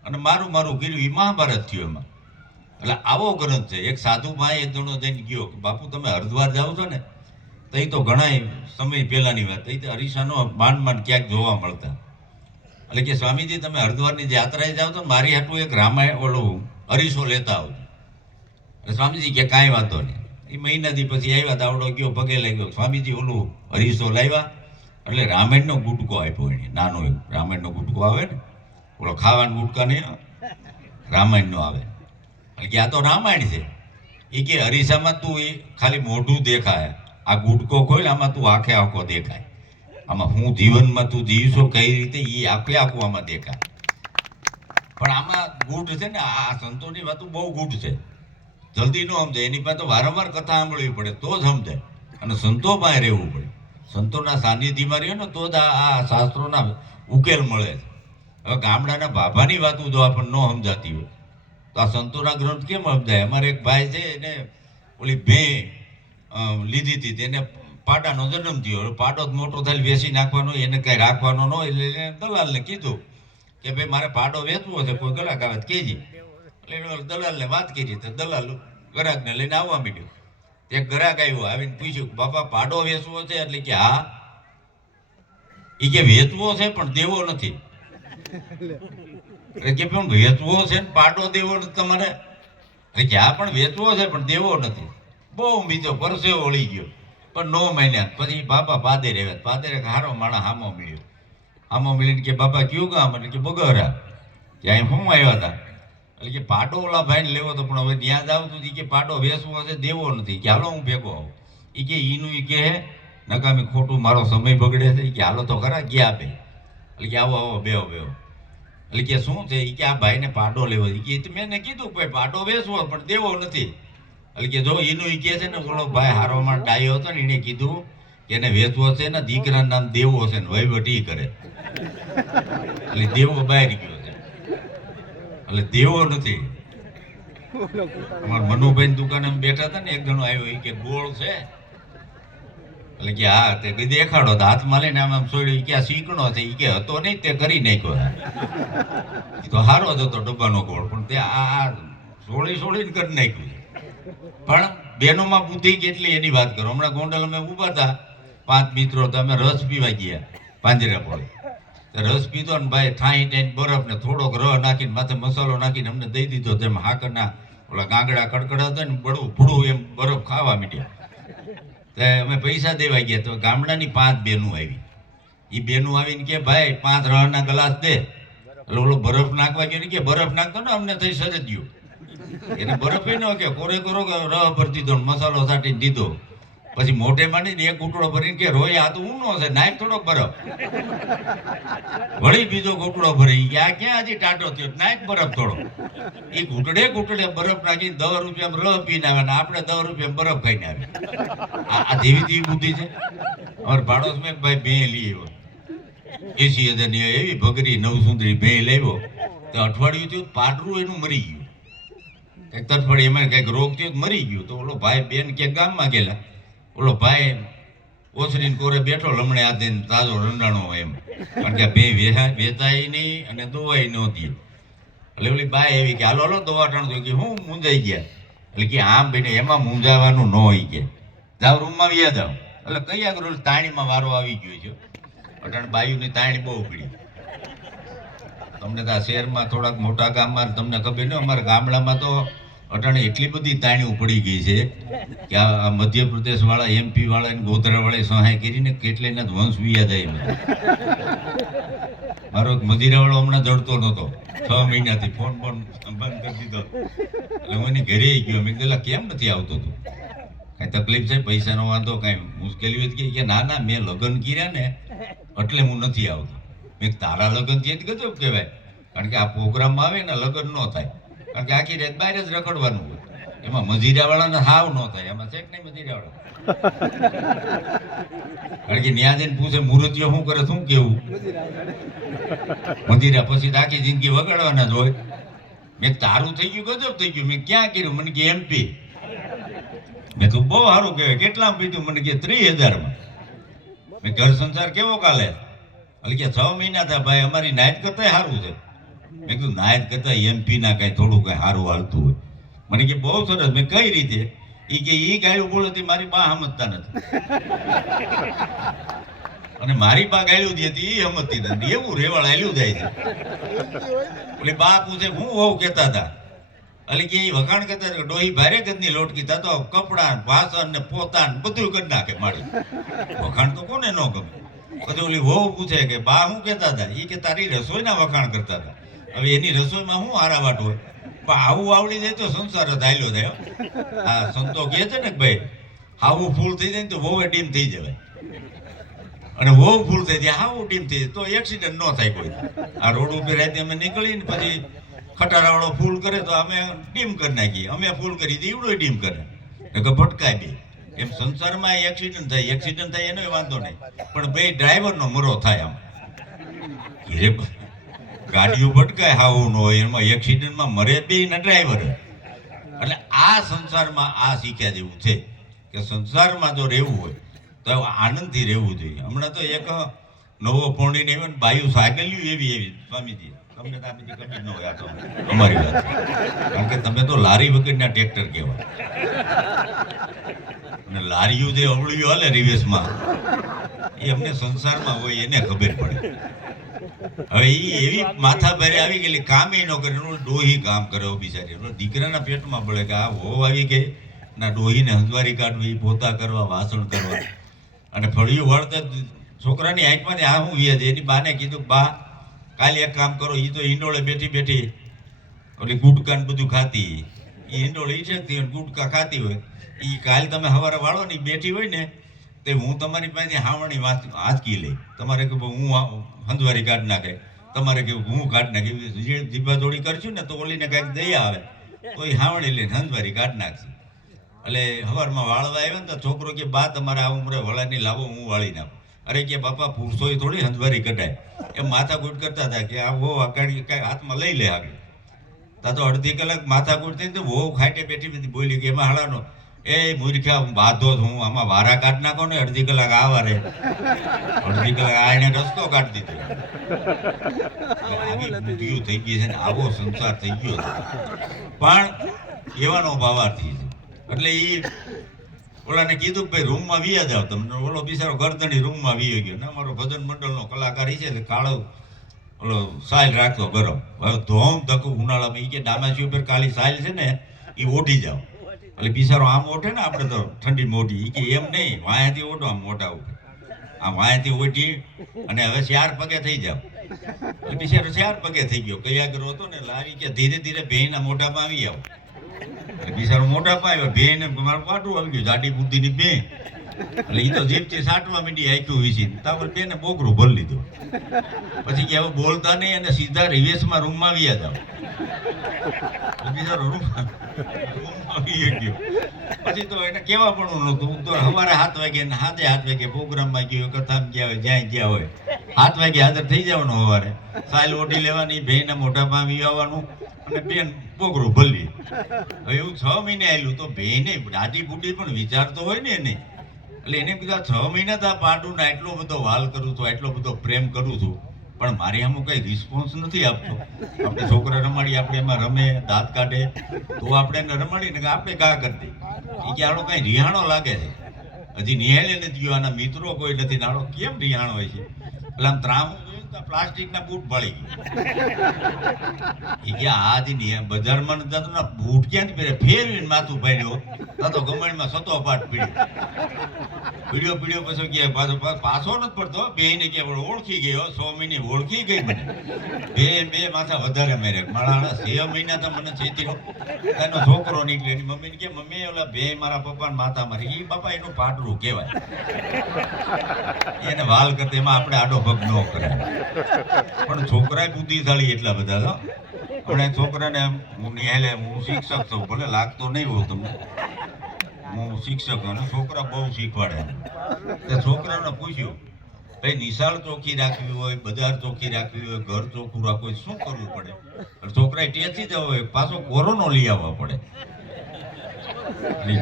અને મારું કર્યું. એ મહાભારત થયું એમાં. એટલે આવો ગ્રંથ છે. એક સાધુ ભાઈ એક જણો જઈને ગયો કે બાપુ તમે હરિદ્વાર જાઓ છો ને, તો એ તો ઘણા સમય પહેલાની વાત, એ અરીસાનો માંડ ક્યાંક જોવા મળતા. એટલે કે સ્વામીજી તમે હરિદ્વારની યાત્રાએ જાઓ તો મારી હાટું એક રામાયણ ઓલું અરીસો લેતા આવજો. એટલે સ્વામીજી કે કાંઈ વાંધો નહીં. એ મહિનાથી પછી આવ્યા, દાવડો ગયો, પગે લાગ્યો, સ્વામીજી ઓલું અરીસો લાવ્યા, એટલે રામાયણનો ગુટકો આપ્યો એને, નાનો એવો રામાયણનો ગુટકો આવે ને, ઓલો ખાવાનો ગુટકા નહીં આવે, રામાયણનો આવે. એટલે કે આ તો રામાયણ છે. એ કે અરીસામાં તું એ ખાલી મોઢું દેખાય, આ ગુટકો ખોલ આમાં તું આખે આખો દેખાય, આમાં હું જીવનમાં તું જીવશો કઈ રીતે એ આખે આખું આમાં દેખાય. પણ આમાં ગુઢ છે ને, આ સંતોની વાતો બહુ ગુઢ છે, જલ્દી ન સમજાય. એની પાસે તો વારંવાર કથા સાંભળવી પડે તો જ સમજાય, અને સંતો પાસે રહેવું પડે. સંતોના સાનિધ્યમાં રહ્યો ને તો જ આ શાસ્ત્રોના ઉકેલ મળે છે. હવે ગામડાના ભાભાની વાતો જો આપણને ન સમજાતી હોય તો આ સંતોના ગ્રંથ કેમ સમજાય? અમારે એક ભાઈ છે, એને ઓલી લીધી હતી, તેને પાડાનો જન્મ થયો. પાડો જ મોટો થાય વેચી નાખવાનો, એને કઈ રાખવાનો ન હોય. એટલે એને દલાલને કીધું કે ભાઈ મારે પાડો વેચવો છે, કોઈ ગ્રાહક આવે કેજી. એટલે દલાલને વાત કરી તો દલાલ ગ્રાહકને લઈને આવવા માંડ્યો. એક ગ્રાહક આવ્યો, આવીને પૂછ્યું બાપા પાડો વેચવો છે? એટલે કે હા. એ કે વેચવો છે પણ દેવો નથી. એટલે કે પણ વેચવો છે ને પાડો દેવો નથી તમારે? એટલે કે હા પણ વેચવો છે પણ દેવો નથી. બહુ બીજો પરસેવો વળી ગયો પણ નો માન્યા. પછી બાપા પાદરે આવ્યા. પાદરે હારો માણસ હામો મળ્યો. આમાં મળીને કે બાપા કયું ગામ? એટલે કે બગોરા. કે અહીં શું આવ્યા હતા? એટલે કે પાડો ઓલા ભાઈને લેવો હતો પણ હવે ત્યાં જ આવતું કે પાડો વેચવો હશે, દેવો નથી. કે હાલો હું ભેગો આવું. એ કે ઈનું એ કે હે નકામી ખોટું મારો સમય બગડે છે. કે હાલો તો ખરા ગયા બે. એટલે કે આવો આવો બેહો બેહો. એટલે કે શું છે? એ કે આ ભાઈને પાડો લેવો. કે મેં કીધું ભાઈ પાડો વેચવો પણ દેવો નથી. એટલે કે જો એનું એ કે છે ને ઓલો ભાઈ હારોમાં ડાયો હતો ને, એને કીધું કે એને વેચવો છે ને, દીકરાનું નામ દેવો છે ને વહીવટ ઈ કરે. એટલે દેવો બહાર ગયો છે, એટલે દેવો નથી. અમારા મનુભાઈ ની દુકાને બેઠા હતા ને, એક જણો આવ્યો. એ કે ગોળ છે? એટલે કે હા. તે દેખાડો તો હાથમાં લઈને આમ છોડ્યું. કે આ શીકણો છે. એ કે હતો નહીં, તે કરી નાખ્યો. એ તો હારો જ હતો ડબ્બાનો ગોળ, પણ તે આ છોડીને કરી નાખ્યું. પણ બહેનોમાં બુદ્ધિ કેટલી એની વાત કરો. હમણાં ગોંડલ અમે ઉભા હતા 5 મિત્રો, તો અમે રસ પીવા ગયા પાંજરા પડે. રસ પીધો ને ભાઈ ઠાઈ ઠાઈ બરફ ને થોડોક રહ નાખીને માથે મસાલો નાખીને અમને દઈ દીધો. તેમ હાકરના ઓલા ગાંગડા કડકડા હતા ને, બળું ભૂડું એમ બરફ ખાવા માંડ્યા. તો અમે પૈસા દેવા ગયા. તો ગામડાની 5 બહેનો આવી. એ બહેનો આવીને કે ભાઈ 5 રહના ગ્લાસ દે. એટલે ઓલો બરફ નાખવા ગયો ને કે બરફ નાખતો ને અમને થઈ સરજ્યું. એને બરફ ન કે કોરે કોરો રહ ભરી દીધો, મસાલો સાટીને દીધો. પછી મોઢે માંડીને એક ઘૂંટડો ભરીને કે રોય આ તો ઊનો છે, નાખ થોડોક બરફ. વળી બીજો ઘૂંટડો ભરી. આ ક્યાં હજી ટાટો થયો? નાખ બરફ થોડો. એ ઘૂંટડે બરફ નાખીને 10 રૂપિયામાં રહ પીને આવે ને આપણે 10 રૂપિયામાં બરફ ખાઈને આવે. આ જેવી બુદ્ધિ છે. અમારા પાડોશમાં ભાઈ ભેં લઈ આવ્યો 80,000 ની એવી ભગરી નવસુંદરી ભેં લાવ્યો. તો અઠવાડિયું થયું પાડરું એનું મરી ગયું. કંઈક તરફડી એમાં કંઈક રોગ થયો મરી ગયું. તો ઓલો ભાઈ બેન કે ગામમાં ગયેલા. ઓલો ભાઈ ઓસરીને કોરે બેઠો, લમણે હાથે તાજો રંડાણો એમ. કારણ કે બે વેચાય નહીં અને દોવાય નહોતી. એટલે ઓલી બાઈ એવી કે હાલો હાલો દવા ટાણતો. કે હું મૂંઝાઈ ગયા. એટલે કે આમ ભાઈને એમાં મૂંઝાવાનું ન હોય. કે જાવ રૂમમાં વ્યા જાવ. એટલે કઈ આગળ તાણીમાં વારો આવી ગયો છે. અટાણ બાયુની તાણી બહુ પડી. તમને તો આ શહેરમાં થોડાક મોટા ગામમાં તમને ખબર નહીં, અમારા ગામડામાં તો અટાણે એટલી બધી તાણીઓ પડી ગઈ છે કે આ મધ્યપ્રદેશ વાળા, MP વાળા, ગોધરા વાળા સહાય કરીને કેટલાયના જ વંશ વિયા જાય. મારો એક મદિરા વાળો હમણાં જડતો નહોતો 6 મહિનાથી, ફોન બંધ કરી દીધો. એટલે હું એની ઘરે ગયો. મેં કીધું કેમ નથી આવતો તું? કાંઈ તકલીફ છે? પૈસાનો વાંધો કાંઈ મુશ્કેલી હોય? કે ના ના મેં લગ્ન કર્યા ને એટલે હું નથી આવતો. મેં તારા લગ્ન છે ગજબ કહેવાય. કારણ કે આ પ્રોગ્રામમાં આવે ને લગ્ન ન થાય. કારણ કે આખી રાત બહાર જ રખડવાનું હોય. એમાં મજીરા વાળાને હાવ ન થાય. એમાં છે કે નહીં મજીરા વાળા? કારણ કે ન્યા જઈને પૂછે મુહૂર્તિઓ શું કરે, શું કેવું મજીરા? પછી આખી જિંદગી વગાડવાના જ હોય. મેં તારું થઈ ગયું ગજબ થઈ ગયું. મેં ક્યાં કર્યું? મને કે MP. મેં તું બહુ સારું કહેવાય. કેટલામાં પીધું? મને કે 30,000માં. મેં ઘર સંસાર કેવો કાલે? એટલે કે 6 મહિના થયા ભાઈ, અમારી નાયત કરતા સારું છે. મેં કીધું નાયત કરતા MP ના કઈ થોડું કઈ સારું હાલતું હોય. મને કે બહુ સરસ. મેં કઈ રીતે? એ કે ઈ ગાયું બોલતી મારી બા સમજતા નથી, અને મારી બા ગાયું હતી એ સમજતી નથી. એવું રેવાળ હાલ્યું જાય છે. એટલે બા પૂછે હું હોવ કેતા હતા. એટલે કે એ વખાણ કરતા ડોહી ભારે ગદની લોટકી થતો, કપડા વાસણ ને પોતા બધું કરી નાખે મારી. વખાણ તો કોને ન ગમે. પછી ઓલી વહુ પૂછે કે બા શું કહેતા હતા? એ કે તારી રસોઈના વખાણ કરતા હતા. હવે એની રસોઈમાં શું હારાવાટ હોય? પણ આવું આવડી જાય તો સંસાર જ હાલ્યો જાય હો. આ સંતો કહે છે ને કે ભાઈ આવું ફૂલ થઈ જાય ને તો વહુ ડીમ થઈ જવાય, અને વહુ ફૂલ થઈ જાય આવું ડીમ થઈ જાય તો એક્સિડન્ટ ન થાય કોઈ. આ રોડ ઉપર રાતે અમે નીકળીને પછી ખટારાવાળો ફૂલ કરે તો અમે ડીમ કરી નાખીએ, અમે ફૂલ કરી દઈએ એવડો ડીમ કરે કે ભટકાય બે. એમ સંસારમાં એક્સિડન્ટ થાય એનો વાંધો નહીં, પણ બે ડ્રાઈવરનો મરો થાય. આમ ગાડીઓ ભટકાય હાવું ન હોય, એમાં એક્સિડન્ટમાં મરે બે ને ડ્રાઈવર. એટલે આ સંસારમાં આ શીખ્યા જેવું છે કે સંસારમાં જો રહેવું હોય તો આનંદથી રહેવું જોઈએ. હમણાં તો એક નવો પોણીને એવો ને બાયું સાગલ્યું એવી સ્વામીજી, તમને તો આ બધી કદી ન હોય. આ તો અમારી વાત, કારણ કે તમે તો લારી વગરના ટ્રેક્ટર કહેવાય, અને લારીયું જે અવળિયું હાલે રિવેશમાં એ અમને સંસારમાં હોય એને ખબર પડે. હવે એ એવી માથા ભારે આવી ગયેલી, કામ ન કરે, ડોહી કામ કરે બિચારી, દીકરાના પેટમાં પડે કે આ હોવ આવી ગઈ ના ડોહીને હંજવારી કાઢવી, પોતા કરવા, વાસણ કરવા, અને ફળિયું વળતા છોકરાની આંખમાંથી આ હું વ્યાજ. એની બાને કીધું બા કાલે એક કામ કરો, એ તો ઈંડોળે બેઠી બેઠી ઓલી ગુટકા ને બધું ખાતી, એ ઈંડોળે ઈચ્છતી હોય ગુટકા ખાતી હોય, એ કાલે તમે સવારે વાળો ને બેઠી હોય ને તે હું તમારી પાસેથી હાવણી આંચકી લઈ, તમારે કે હું હંજવારી કાઢ નાખે, તમારે કે હું કાઢ નાખે, જે જીભા જોડી કરશું ને તો ઓલીને કાંઈક દયા આવે તો એ હાવણી લઈને હંજવારી કાઢ નાખશે. એટલે સવારમાં વાળવા આવ્યા ને તો છોકરો કે બા તમારે આ ઉંમરે વળાની લાવો, હું વાળી નાખું. અરે કે બાપા પુરુષોએ થોડી હંજવારી કઢાય, એમ માથાકૂટ કરતા હતા કે આ વહુ કાંઈ હાથમાં લઈ લે આગળ. તા તો અડધી કલાક માથાકૂટ થઈ તો વહુ ખાટે બેઠી બેઠી બોલી કે એમાં હાડાનો એ મૂર્ખા બાંધો હું આમાં વારા કાઢ નાખો ને, અડધી કલાક આવા રે, અડધી કલાક આ એને રસ્તો કાઢી દીધો. આવી બુદ્ધિઓ થઈ ગઈ છે ને, આવો સંસાર થઈ ગયો છે. પણ એવાનો ભાવાર્થી છે. એટલે એ ઓલાને કીધું કે ભાઈ રૂમમાં વિયા જાવ તમને. ઓલો બિચારો ગરદણી રૂમમાં વિયો ગયો ને. અમારો ભજન મંડળનો કલાકાર છે એટલે કાળો ઓલો સાયલ રાખતો ગરમ. હવે ધોમ ધકું ઉનાળામાં એ કે ડામાસી ઉપર કાળી સાયલ છે ને એ ઓઢી જાવ. એટલે બિચારો આમ ઓઠે ને, આપણે તો ઠંડી મોટી, એ કે એમ નહીં, વાયાથી ઓઢો આમ મોટા ઉપર, આમ વાયાથી ઓઢી અને હવે 4 પગે થઈ જાવ. એટલે બિચારો 4 પગે થઈ ગયો. કયાગરો હતો ને લાવી કે ધીરે ધીરે ભેંના મોઢામાં આવી આવો. એટલે બિચારો મોઢામાં આવ્યો, ભેંને મારું પાટું આવી ગયું, જાડી બુદ્ધિની બે. એટલે એ તો જીભથી સાટવા માંડી આખ્યું વિસી, તાવર બેને બોકરું ભરી લીધું. પછી કે હવે બોલતા નહીં અને સીધા રિવેશમાં રૂમમાં આવ્યા જાવ. બિચારો રૂમમાં આવી ગયો. પછી તો એને કેવા પણ નહોતું. તો સવારે 7 વાગે ને સાંજે 7 વાગે પ્રોગ્રામમાં ગયો, કથામાં ગયા હોય, જ્યાં ગયા હોય 7 વાગે હાજર થઈ જવાનું. સવારે સાયલ ઓઢી લેવાની, ભેંના મોઢામાં આવી આવવાનું અને બેન બોકરું ભલી. હવે એવું 6 મહિને આવેલું તો ભેને દાદી બુડી પણ વિચારતો હોય ને એને, એટલે એને કીધા 6 મહિના તો આ પાડું ના એટલો બધો વાલ કરું છું, એટલો બધો પ્રેમ કરું છું, પણ મારી આમાં કઈ રિસ્પોન્સ નથી આપતો. આપણે છોકરા રમાડી, આપણે એમાં રમે, દાંત કાઢે તો આપણે એને રમાડીને કે આપણે ગા કરતી. એ કે આડો કઈ રિહાણો લાગે છે, હજી નિહાળે નથી ગયો, આના મિત્રો કોઈ નથી, નાડો કેમ રિહાણો હોય છે? એટલે આમ ત્રામું જોયું તો પ્લાસ્ટિકના બૂટ ભળી ગયા. એ કે આજી બજારમાં જતો ને બૂટ ક્યાંથી પહેરે, ફેરવીને માથું પાડ્યો તો ગમણમાં સતો પાટ પીડ્યો પછી કે પાછો નથી પડતો. બેને કે ઓળખી ગયો, 6 મહિને ઓળખી ગઈ મને. બે માથા વધારે મેરે મારા 6 મહિના તો મને છેતી એનો છોકરો નીકળે. એની મમ્મીને કે મમ્મી ઓલા બે મારા પપ્પાને માથા મારી. એ બાપા એનું પાટરું કહેવાય, એને વાલ કરતા એમાં આપણે આડો પગ ન કરે. પણ છોકરા બુદ્ધિશાળી એટલા બધા છો. આપણે છોકરાને હું નિહાલે, હું શિક્ષક છું, ભલે લાગતો નહીં હોઉં તમને, હું શિક્ષક અને છોકરા બહુ શીખવાડે. તે છોકરાને પૂછ્યું ભાઈ નિશાળ ચોખ્ખી રાખવી હોય, બજાર ચોખ્ખી રાખવી હોય, ઘર ચોખ્ખું રાખવું હોય, શું કરવું પડે? છોકરાએ ટેચી જવો હોય, પાછો કોરોનો લઈ આવવા પડે.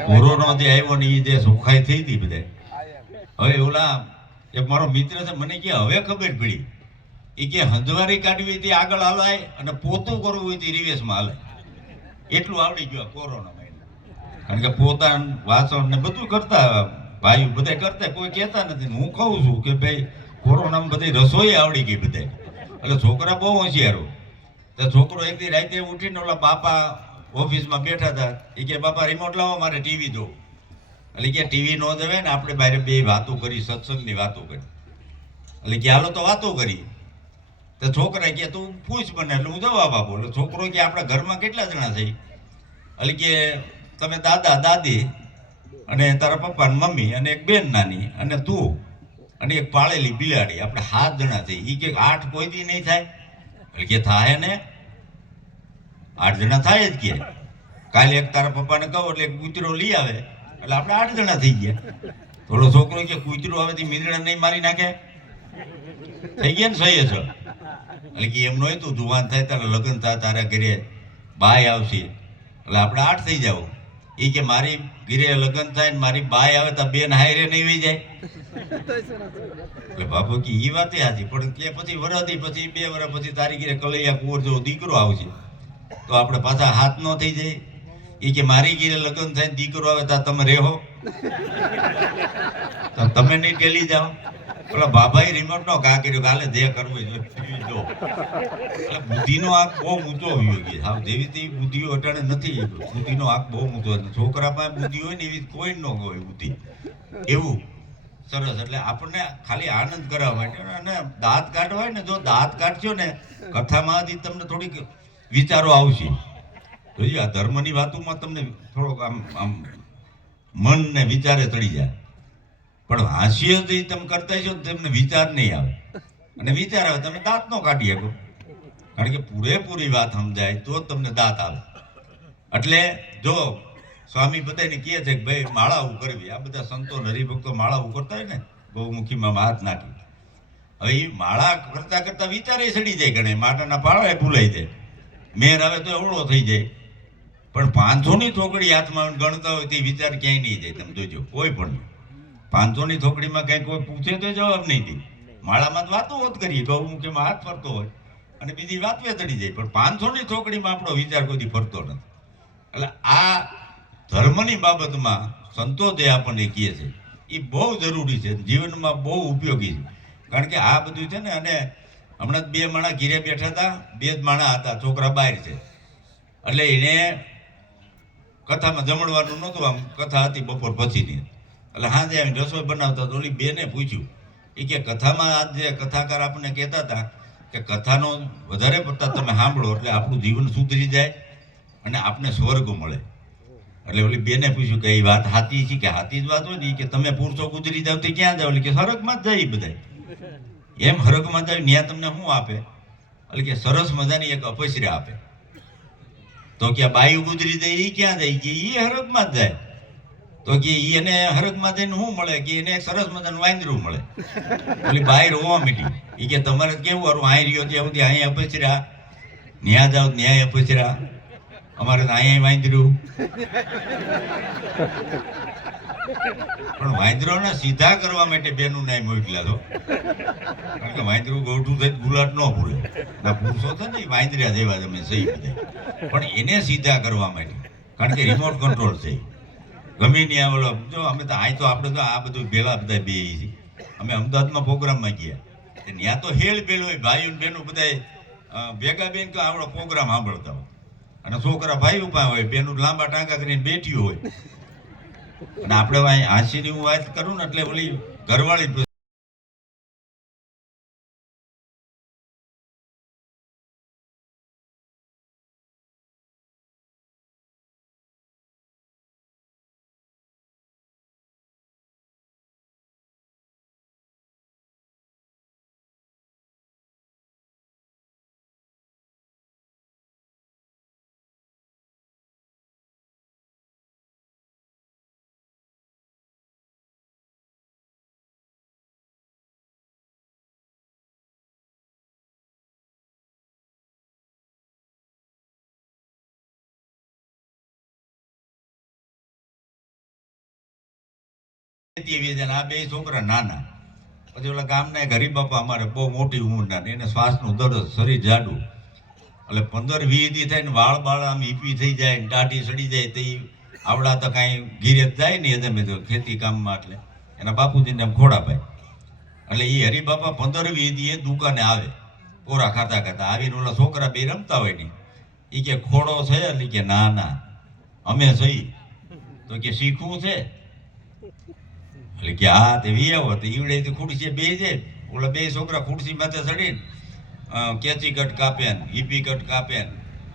કોરોનો જે આવ્યો ને એ જે સુખાઈ થઈ હતી બધે. હવે ઓલા એક મારો મિત્ર છે, મને કે હવે ખબર પડી, એ કે હંજવારી કાઢવી હતી આગળ હાલાય અને પોતું કરવું હોય તો રિવેશમાં હાલાય. એટલું આવડી ગયું કોરોનામાં. કારણ કે પોતાનું વાસણ ને બધું કરતા, ભાઈ બધા કરતા, કોઈ કહેતા નથી. હું કહું છું કે ભાઈ કોરોનામાં બધી રસોઈ આવડી ગઈ બધા. એટલે છોકરા બહુ હોશિયાર હોય. તો છોકરો એક દી રાતે ઉઠીને ઓલા બાપા ઓફિસમાં બેઠા હતા, એ કે બાપા રિમોટ લાવો, મારે ટીવી જોવું. એટલે કે ટીવી ન જવે ને, આપણે બહાર બે વાતો કરી, સત્સંગની વાતો કરી. એટલે કે હાલો તો વાતો કરી. તો છોકરા કે તું પૂછ મને, એટલે હું જવાબ આપું. એટલે છોકરો કે આપણા ઘરમાં કેટલા જણા છે? એટલે કે તમે દાદા દાદી અને તારા પપ્પા ને મમ્મી અને એક બેન નાની અને તું અને એક પાળેલી બિલાડી, આપણે 7 જણા થઈ. એ કે 8 કોઈ દી નહીં થાય? એટલે કે થાય ને, 8 જણા થાય જ. કે કાલે એક તારા પપ્પાને કહો એટલે એક કૂતરો લઈ આવે એટલે આપણે 8 જણા થઈ ગયા. થોડો છોકરો કે કૂતરો આવે તો મીંદડા નહીં મારી નાખે? થઈ ગયા ને? સહી છે. એટલે કે એમ નહોતું, તું જુવાન થાય તારા લગ્ન થાય, તારા ઘરે બાય આવશે એટલે આપણે 8 થઈ જાવ. એ કે મારી ઘરે લગ્ન થાય ને મારી બાય આવે તો બેન હાયરે નહીં વહી જાય? એટલે બાપુ કે એ વાત સાચી, પણ કે પછી વરદી પછી 2 વર્ષ પછી તારી ઘરે કલૈયા કુંવર જેવો દીકરો આવશે તો આપણે પાછા હાથ ન થઈ જાય? એ કે મારી ઘરે લગ્ન થાય દીકરો આવે તો તમે રહેવો? તો તમે નહીં ટેલી જાઓ? પેલા બાબાએ રિમોટ નો ઘા કર્યો, કાલે જે કરવું જો. એટલે બુદ્ધિનો આંખ બહુ ઊંચો આવ્યો કે હા, જેવી તેવી બુદ્ધિઓ અટાણે નથી. બુદ્ધિનો આંખ બહુ ઊંચો. છોકરા પાસે બુદ્ધિ હોય ને એવી કોઈ ન હોય બુદ્ધિ. એવું સરસ. એટલે આપણને ખાલી આનંદ કરવા માટે અને દાંત કાઢવા હોય ને, જો દાંત કાઢશો ને કથામાં તમને થોડીક વિચારો આવશે. જોજો આ ધર્મની વાતોમાં તમને થોડોક આમ મન ને વિચારે ચડી જાય. પણ હાસ્ય જે તમે કરતા છો તમને વિચાર નહીં આવે, અને વિચાર આવે તમે દાંત નો કાઢી શકો. કારણ કે પૂરેપૂરી વાત સમજાય તો તમને દાંત આવે. એટલે જો સ્વામી બધાને કહે છે કે ભાઈ માળાઓ કરવી, આ બધા સંતો હરિભક્તો માળાઓ કરતા હોય ને, ગૌમુખીમાં હાથ નાખી, હવે એ માળા કરતા કરતા વિચારે ચડી જાય. ગણે માટાના પાળા ભૂલાઈ જાય, મેર આવે તો અવળો થઈ જાય. પણ 500ની થોકડી હાથમાં ગણતા હોય તે વિચાર ક્યાંય નહીં જાય. તમે જોજો કોઈ પણ 500ની થોકડીમાં કઈ કોઈ પૂછે તો જવાબ નહીં દે. માળામાં વાતો હોત કરીએ, ગૌમુખીમાં હાથ ફરતો હોય અને બીજી વાત ચડી જાય, પણ 500ની થોકડીમાં આપણો વિચાર કોઈ ફરતો નથી. એટલે આ ધર્મની બાબતમાં સંતો જે આપણને કહે છે એ બહુ જરૂરી છે, જીવનમાં બહુ ઉપયોગી છે. કારણ કે આ બધું છે ને, અને હમણાં 2 માણા ઘીરે બેઠા હતા, 2 જ માણા હતા, છોકરા બહાર છે. એટલે એને કથામાં જમણવાનું નહોતું, આમ કથા હતી બપોર પછીની. એટલે સાંજે આવીને રસોઈ બનાવતા તો ઓલી બેને પૂછ્યું, એ કે કથામાં આજ જે કથાકાર આપણને કહેતા હતા કે કથાનો વધારે પડતા તમે સાંભળો એટલે આપણું જીવન સુધરી જાય અને આપણે સ્વર્ગ મળે. એટલે ઓલી બેને પૂછ્યું કે એ વાત સાચી છે? કે સાચી જ વાત હોય ને, કે તમે પુરુષો ગુજરી જાવ તો ક્યાં જાવ? એટલે કે સ્વર્ગમાં જ જાય બધા. એમ સ્વર્ગમાં જાય ત્યાં તમને શું આપે? એટલે કે સરસ મજાની એક અપસરા આપે. તો કે બાયુ ગુજરી જાય એ ક્યાં જાય? કે એ સ્વર્ગમાં જ જાય. તો કે એને સ્વર્ગમાં જઈને શું મળે? કે એને સરસ મજાનું વાંદરું મળે. ઓલી બાઈ રોવા મીઠી, એ કે તમારે કેવું હારું અહીં રહ્યો ત્યાં સુધી અહીં અપસરા, ન્યા જાવ ન્યાય અપસરા, અમારે તો અહીંયા વાંદરું. પણ વાંદરોને સીધા કરવા માટે બેનું નામ મોકલ્યા છો. કારણ કે વાંદરું ગોઠું થઈ ગુલાટ ન ભૂલે. ના પુરુષો છે ને વાંદરા જેવા તમે સહી બધા, પણ એને સીધા કરવા માટે. કારણ કે રિમોટ કંટ્રોલ છે. ગમે ત્યાં ઓલો જો અમે તો અહીં તો આપણે તો આ બધું ભેળા બધા બે છીએ. અમે અમદાવાદમાં પ્રોગ્રામમાં ગયા, ત્યાં તો હેલ બેલ હોય, ભાઈઓ બહેનો બધા ભેગા બેન કે આપણો પ્રોગ્રામ સાંભળતા હોય, અને છોકરા ભાઈ ઉભા હોય, બેનું લાંબા ટાંકા કરીને બેઠી હોય. અને આપણે હાંસીની હું વાત કરું ને એટલે ઓલી ઘરવાળી આ 2 છોકરા નાના. પછી ઓલા ગામના એક હરિબાપા અમારે બહુ મોટી ઉંમરના, એને શ્વાસનું દર્દ, શરીર જાડું. એટલે 15-20 દી થાય ને વાળ બાળ આમ ઈપી થઈ જાય ને દાઢી સડી જાય. તો આવડા તો કાંઈ ગીરે જાય નહીં તમે તો ખેતી કામમાં. એટલે એના બાપુજીને આમ ખોડા પાય. એટલે એ હરિબાપા 15-20 દી દુકાને આવે, કોરા ખાતા ખાતા આવીને ઓલા છોકરા 2 રમતા હોય ને, એ કે ખોડો છે? એટલે કે ના ના અમે સહી. તો કે શીખવું છે? એટલે કે હા તે વી આવો તો ઈવડે ખુરશી બે જાય, ઓલા બે છોકરા ખુરશી માથે ચડીને કેચી કટ કાપે ને હિપી કટ કાપે ને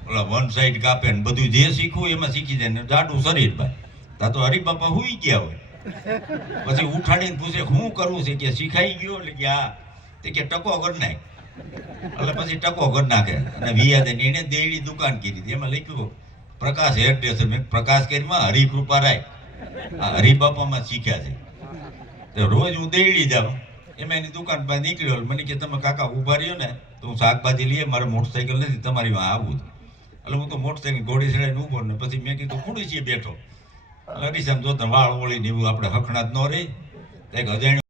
ઓલા વન સાઈડ કાપે ને બધું જે શીખવું એમાં શીખી જાય ને જાડું શરીર ભાઈ તા તો હરિબાપા હુઈ ગયા હોય પછી ઉઠાડીને પૂછે શું કરવું છે કે શીખાઈ ગયો એટલે કે હા તે કે ટકો કરી નાખ એટલે પછી ટકો કરી નાખે અને વિયાદે એને દેડી દુકાન કીધી એમાં લખ્યું પ્રકાશ હેર ડ્રેસર મેં પ્રકાશ કેરીમાં હરિકૃપા રાય આ હરિબાપામાં શીખ્યા છે તો રોજ હું દેડી જાઉં એમાં એની દુકાન પાસે નીકળ્યો મને કે તમે કાકા ઊભા રહ્યો ને તો હું શાકભાજી લઈએ મારે મોટરસાઇકલ નથી તમારી માં આવું એટલે હું તો મોટરસાઇકલ ઘોડી ચડાવીને ઊભો ને પછી મેં કીધું ખુડી છીએ બેઠો અરીસામ જોતા વાળ ઓળીને એવું આપણે હખણાત ન રહી એક અજાણ્યું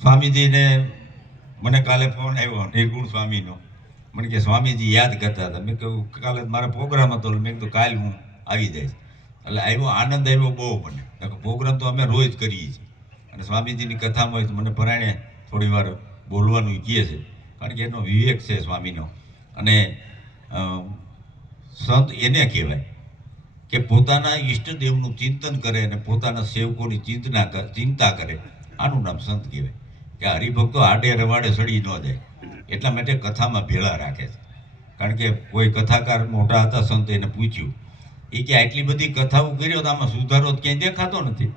સ્વામીજીને મને કાલે ફોન આવ્યો નિર્ગુણ સ્વામીનો મને કે સ્વામીજી યાદ કરતા હતા મેં કહ્યું કાલે મારા પ્રોગ્રામ હતો મેં કીધું કાલ હું આવી જઈશ એટલે આવ્યો આનંદ આવ્યો બહુ મને પ્રોગ્રામ તો અમે રોજ કરીએ છીએ અને સ્વામીજીની કથામાં હોય તો મને પરાણે થોડી વાર બોલવાનું કહે છે કારણ કે એનો વિવેક છે સ્વામીનો અને સંત એને કહેવાય કે પોતાના ઈષ્ટદેવનું ચિંતન કરે અને પોતાના સેવકોની ચિંતા કરે આનું નામ સંત કહેવાય કે હરિભક્તો આડે રવાડે સડી ન જાય એટલા માટે કથામાં ભેળા રાખે છે કારણ કે કોઈ કથાકાર મોટા હતા સંત એને પૂછ્યું એ કે આટલી બધી કથાઓ કર્યો તો આમાં સુધારો ક્યાંય દેખાતો નથી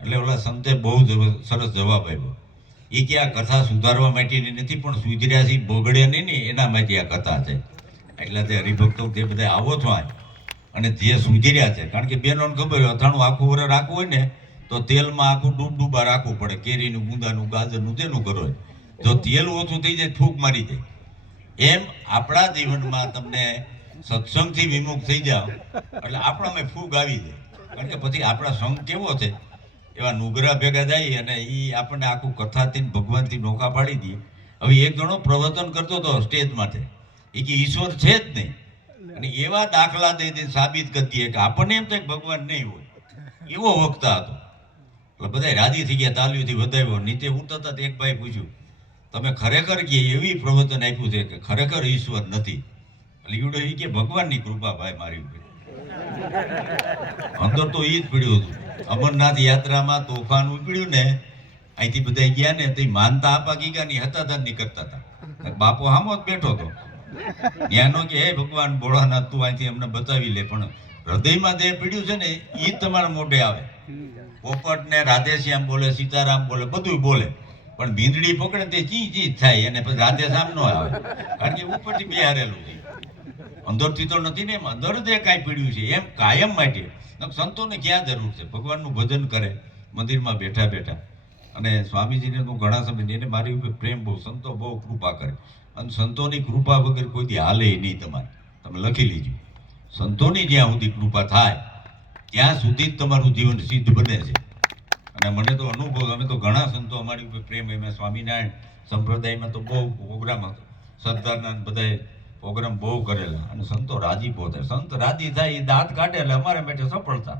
એટલે ઓલા સંતે બહુ સરસ જવાબ આપ્યો એ કે આ કથા સુધારવા માટેની નથી પણ સુધર્યા છે બગડે નહીં ને એના માટે આ કથા છે એટલે તે હરિભક્તો તે બધા આવો છો અને જે સુધર્યા છે કારણ કે બહેનોને ખબર હોય અથાણું આખું વરસ રાખવું હોય ને તો તેલમાં આખું ડૂબા રાખવું પડે કેરીનું ગુંદાનું ગાજરનું તેનું કરો જો તેલ ઓછું થઈ જાય ફૂંક મારી જાય એમ આપણા જીવનમાં તમને સત્સંગથી વિમુખ થઈ જાઓ એટલે આપણામાં ફૂગ આવી જાય કારણ કે પછી આપણા સંઘ કેવો છે એવા નુગરા ભેગા જાય અને એ આપણને આખું કથાથી ભગવાનથી નોખા પાડી દઈએ હવે એક જણો પ્રવચન કરતો હતો સ્ટેજ માટે એ કે ઈશ્વર છે જ નહીં અને એવા દાખલા દઈ સાબિત કરતી કે આપણને એમ થાય ભગવાન નહીં હોય એવો વક્તા હતો એટલે બધા રાજી થઈ ગયા તાલીઓથી વધાવ્યો નીચે ઉતરતા એક ભાઈ પૂછ્યું તમે ખરેખર કે એવી પ્રવચન આપ્યું છે કે ખરેખર ઈશ્વર નથી એટલે ઈવડો એ કે ભગવાનની કૃપા ભાઈ મારી ઉપર અંદર તો એ જ પીડ્યું હતું અમરનાથ યાત્રામાં તોફાન ઉપડ્યું ને અહીંથી બધા ગયા ને તે માનતા આપા ગીગાની હતા ની કરતા હતા બાપો હામો જ બેઠો હતો ત્યાંનો કે હે ભગવાન ભોળાનાથ તું અહીંથી અમને બતાવી લે પણ હૃદયમાં જે પીડ્યું છે ને એ જ તમારા મોઢે આવે પોપટ ને રાધેશ્યામ બોલે સીતારામ બોલે બધું બોલે પણ ભીંદડી પકડે તે ચી થાય અને પછી રાધેશ્યામ ન આવે કારણ કે ઉપરથી બેહારેલું છે અંદરથી તો નથી ને એમ અંદર જે કાંઈ પીડ્યું છે એમ કાયમ માટે સંતોને ક્યાં જરૂર છે ભગવાનનું ભજન કરે મંદિરમાં બેઠા બેઠા અને સ્વામીજીને હું ઘણા સમય એને મારી ઉપર પ્રેમ બહુ સંતો બહુ કૃપા કરે અને સંતોની કૃપા વગર કોઈથી હાલે નહીં તમારે તમે લખી લીજો સંતોની જ્યાં સુધી કૃપા થાય ત્યાં સુધી જ તમારું જીવન સિદ્ધ બને છે અને મને તો અનુભવ, અમે તો ઘણા સંતો અમારી ઉપર પ્રેમ, એમાં સ્વામિનારાયણ સંપ્રદાયમાં તો બહુ પ્રોગ્રામ હતો, સરદારના બધાએ પ્રોગ્રામ બહુ કરેલા, અને સંતો રાજી પોતે, સંત રાજી થાય એ દાંત કાઢે એટલે અમારે બેઠે સફળતા.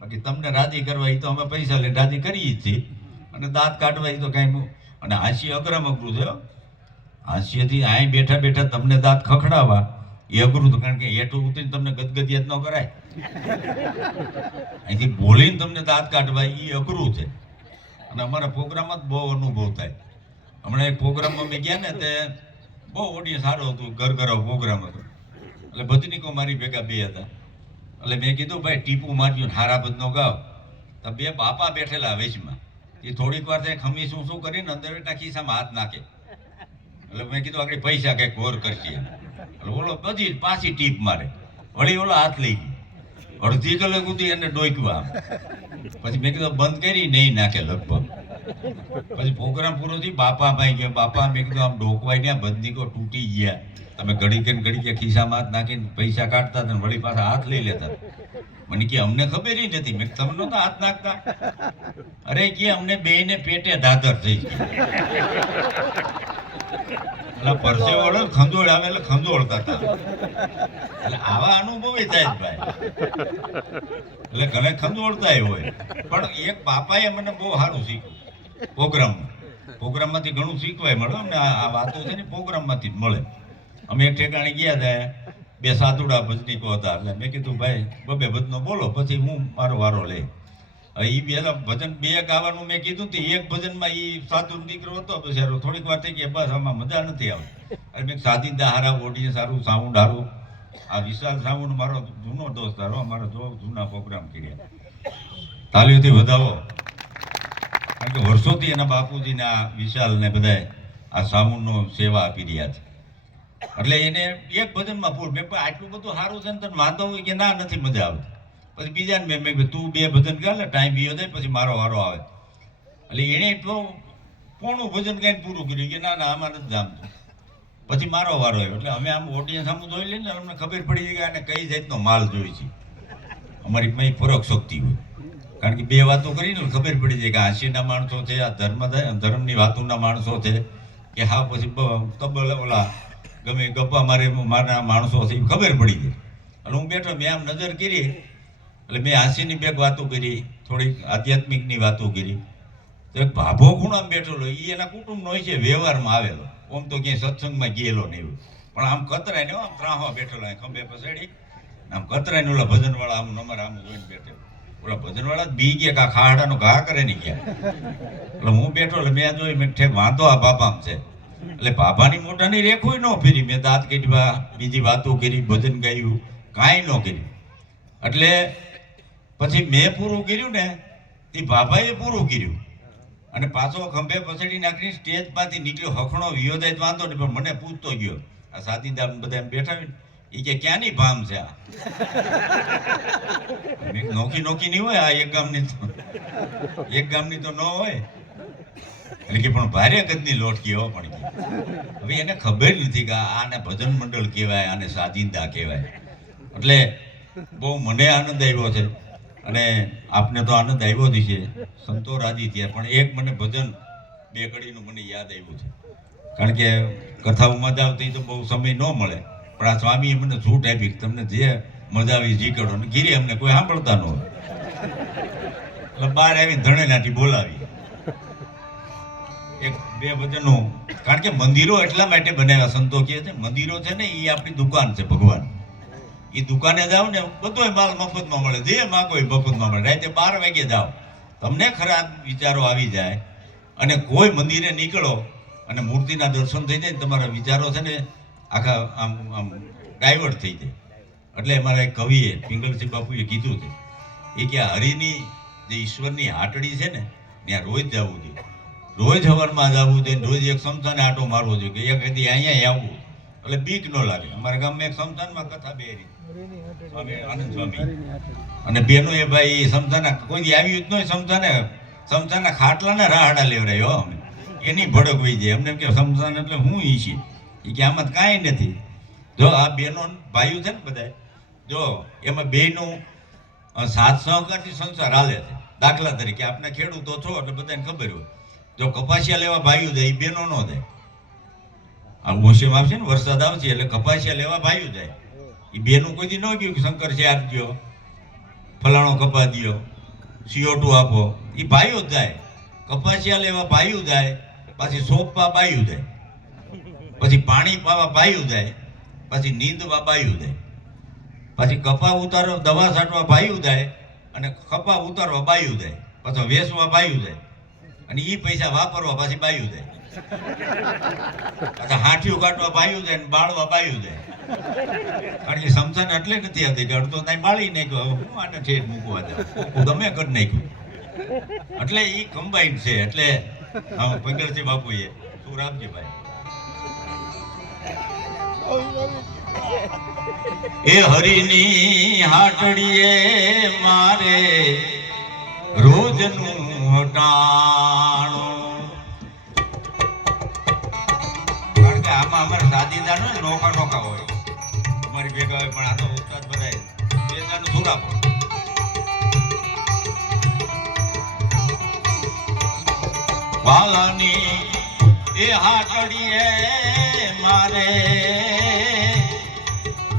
બાકી તમને રાજી કરવા એ તો અમે પૈસા લઈને રાજી કરીએ જ છીએ, અને દાંત કાઢવા એ તો કાંઈ. અને હાસ્ય અઘરામ અઘરું છે. હાસ્યથી અહીં બેઠા બેઠા તમને દાંત ખખડાવવા એ અઘરું હતું, કારણ કે હેઠું ઉતરીને તમને ગદગદિયાત ન કરાય. અહીંથી બોલીને તમને દાંત કાઢવા એ અઘરું છે. અને અમારા પ્રોગ્રામમાં જ બહુ અનુભવ થાય. હમણાં એક પ્રોગ્રામમાં મેં ગયા ને તે બહુ ઓડિયન્સ સારું હતું, ઘર પ્રોગ્રામ હતો. એટલે ભજનીકો મારી ભેગા બે હતા. એટલે મેં કીધું ભાઈ ટીપું માર્યું હારા ભજનો ગાવ. તો બે બાપા બેઠેલા વેચમાં, એ થોડીક વાર થાય ખમી શું કરીને અંદર બેઠા ખિસ્સામાં હાથ નાખે. એટલે મેં કીધું આગળ પૈસા કંઈક ઘોર કરશે. એટલે ઓલો બધી પાછી ટીપ મારે, વળી ઓલો હાથ લઈ ગઈ, અડધી કલાક સુધી એને ડોક્યું આમ. પછી મેં કીધું બંધ કરી, નહીં નાખે લગભગ. પછી પ્રોગ્રામ પૂરો થઈ, બાપા ભાઈ ગયા. બાપા મેં કીધું આમ ડોકવાઈ ગયા, બંદીકો તૂટી ગયા, તમે ઘડી કે ખિસ્સામાં હાથ નાખીને પૈસા કાઢતા હતા, વળી પાછા હાથ લઈ લેતા. મને કે અમને ખબર નથી, મેં તમે નહોતા હાથ નાખતા. અરે કે અમને બેયને પેટે દાદર થઈ ગઈ. એટલે પરસે વળે ખંજોળ આવે એટલે ખંજોળતા હતા. એટલે આવા અનુભવ થાય જ ભાઈ. એટલે ઘણે ખંજોળતા હોય. પણ એક બાપાએ મને બહુ સારું શીખ્યું પ્રોગ્રામમાંથી ઘણું શીખવાય મળે અમને. આ વાતો છે ને પ્રોગ્રામમાંથી જ મળે. અમે એક ઠેકાણે ગયા હતા, બે સાધુડા ભજનીકો હતા. એટલે મેં કીધું ભાઈ બબે ભજનો બોલો, પછી હું મારો વારો લે. એ બે ભજન બે ગાવાનું મેં કીધું તો એક ભજનમાં એ સાધુ દીકરો હતો બિચારો, થોડીક વાર થઈ ગઈ, બસ આમાં મજા નથી આવતી. અને મેં સાધીદા હારા, ઓડિયન્સ સારું, સાઉન્ડ સારું. આ વિશાલ સાઉન્ડ મારો જૂનો દોસ્ત હારો, અમારો જો જૂના પ્રોગ્રામ કર્યા. તાલીઓથી વધાવો, કારણ કે વર્ષોથી એના બાપુજીને આ વિશાલ ને બધાએ આ સાઉન્ડનો સેવા આપી રહ્યા છે. એટલે એને એક ભજનમાં પૂર મેં આટલું બધું સારું છે ને તને વાંધો હોય કે ના નથી મજા આવતી. પછી બીજાને મેં તું બે ભજન ગાલે, ટાઈમ બીજો જાય પછી મારો વારો આવે. એટલે એણે તો પોણું ભજન ગાઈને પૂરું કર્યું કે ના ના આમાં નથી જામતું. પછી મારો વારો આવ્યો. એટલે અમે આમ ઓડિયન્સ સામું જોઈ લઈને અમને ખબર પડી જાય કે આને કઈ જાતનો માલ જોઈ છે. અમારી પાસે ફરક શક્તિ હોય, કારણ કે બે વાતો કરીને ખબર પડી જાય કે હાસ્યના માણસો છે, આ ધર્મની વાતોના માણસો છે, કે હા પછી તબલ ઓલા ગમે ગપ્પા મારના માણસો છે, એ ખબર પડી જાય. એટલે હું બેઠો, મેં આમ નજર કરી, એટલે મેં હાસ્યની બે વાતો કરી, થોડીક આધ્યાત્મિકની વાતો કરી. તો એક ભાભો ખૂણામ બેઠેલો, એ એના કુટુંબનો હોય છે, વ્યવહારમાં આવેલો, આમ તો ક્યાંય સત્સંગમાં ગયેલો નહીં એવું, પણ આમ કતરાઈને આમ ત્રાહવા બેઠેલો, ખંભે પસેડી આમ કતરાઈને ઓલા ભજનવાળા આમ નંબર આમ જોઈને બેઠેલો. ઓલા ભજનવાળા જ બી ગયા કે આ ખાડાનો ઘા કરે નહીં ગયા. એટલે હું બેઠો, એટલે મેં જોઈ, મેં ઠેક વાંધો આ બાપામ છે. એટલે બાબાની મોઢાની રેખું ન ફેરી, મેં દાંત કાઢવા, બીજી વાતો કરી, ભજન ગાયું, કાંઈ ન કર્યું. એટલે પછી મેં પૂરું કર્યું ને, એ બાબાએ પૂરું કર્યું, અને પાછો ખંભે પછડી નાખી સ્ટેજ માંથી નીકળ્યો, હખણો વિયોદાય જ વાંધો નહીં, પણ મને પૂછતો ગયો. આ સાદીદા બધા એમ બેઠા હોય, એ કે ક્યાંની ભામ છે આ? નોખી નહીં હોય આ, એક ગામની તો ન હોય. એટલે કે પણ ભારે ગદની લોટકી હો. પણ હવે એને ખબર નથી કે આને ભજન મંડળ કહેવાય, આને સાજિંદા કહેવાય. એટલે બહુ મને આનંદ આવ્યો છે, અને આપને તો આનંદ આવ્યો જ છે. સંતો રાજી થયા. પણ એક મને ભજન બે કડીનું મને યાદ આવ્યું છે, કારણ કે કથાઓમાં જ આવતી તો બહુ સમય ન મળે, પણ આ સ્વામીએ મને છૂટ આપી, તમને જે મજા આવી જી કરો. અને ગીરી અમને કોઈ સાંભળતા ન હોય, એટલે બહાર આવીને ધણેલાથી બોલાવી એક બે ભજનો. કારણ કે મંદિરો એટલા માટે બનાવ્યા, સંતો કહે છે મંદિરો છે ને એ આપણી દુકાન છે. ભગવાન એ દુકાને જાઓ ને બધો માલ મફતમાં મળે, જે માગો એ મફતમાં મળે. રાતે 12 વાગે જાઓ, તમને ખરાબ વિચારો આવી જાય, અને કોઈ મંદિરે નીકળો અને મૂર્તિના દર્શન થઈ જાય, તમારા વિચારો છે ને આખા આમ ડાયવર્ટ થઈ જાય. એટલે અમારા એક કવિએ પિંગલસિંહ બાપુએ કીધું છે, એ કે હરિની જે ઈશ્વરની હાટડી છે ને ત્યાં રોજ જવું જોઈએ, રોજ હવનમાં જવું જોઈએ, રોજ એક સમસાને આટો મારવો જોઈએ, કે એક હતી અહીંયા આવવું, એટલે બીક ન લાગે. અમારા ગામમાં એક સમસાનમાં કથા બેરી સ્વામી આનંદ સ્વામી અને બેનો એ ભાઈ સમસાના કોઈ આવ્યું જ નહીં, સમસાના ખાટલાના રાહડા લેવરાયો અમે, એની ભડક વહી જાય. અમને એમ કે સમસાન એટલે હું ઈ છે, એ કે આમાં કાંઈ નથી. જો આ બેનો ભાઈઓ છે ને બધા, જો એમાં બેનું સાથ સહકારથી સંસાર હાલે છે. દાખલા તરીકે આપણે ખેડૂતો છો એટલે બધાને ખબર હોય, જો કપાસિયા લેવા ભાઈઓ જાય એ બેનો ન જાય. આ મોસમ આવશે ને, વરસાદ આવશે એટલે કપાસિયા લેવા ભાઈઓ જાય. એ બેનું કોઈ દી ન ગયું કે શંકર છે આપજો, ફલાણો કપા દો, CO2 આપો. એ ભાઈઓ જ જાય. કપાસિયા લેવા ભાઈઓ જાય, પાછી સોંપવા બાયું જાય, પછી પાણી પાવા બાયું જાય, પછી નીંદવા બાયું જાય, પછી કપા ઉતારવા દવા છાંટવા બાયું જાય, અને કપા ઉતારવા બાયું જાય, પછી વેચવા બાયું જાય, અને એ પૈસા વાપરવા પાછી બાયું જાય, પાછા હાંઠિયું કાઢવા બાયું જાય, ને બાળવા બાયું જાય. કારણ કે સમસાને એટલે નથી આવતી કે અડધો ત્યાં બાળી નાખ્યો, હવે હું આને ઠેઠ મૂકવા જાઉં, ગમે કરી નાખ્યું. એટલે એ કમ્બાઈન છે. એટલે પંગરજી બાપુએ તું રામજીભાઈ એ હરિની હાટડીએ મારે રોજનું હટાણું. કારણ કે આમાં અમારે સાદીદાર ને નોકા નોકા હોય, અમારી ભેગા હોય, પણ આ તો ઉસ્તાદ બધા બેદાનું સુરાપો. વાલાની એ હાટડીએ મારે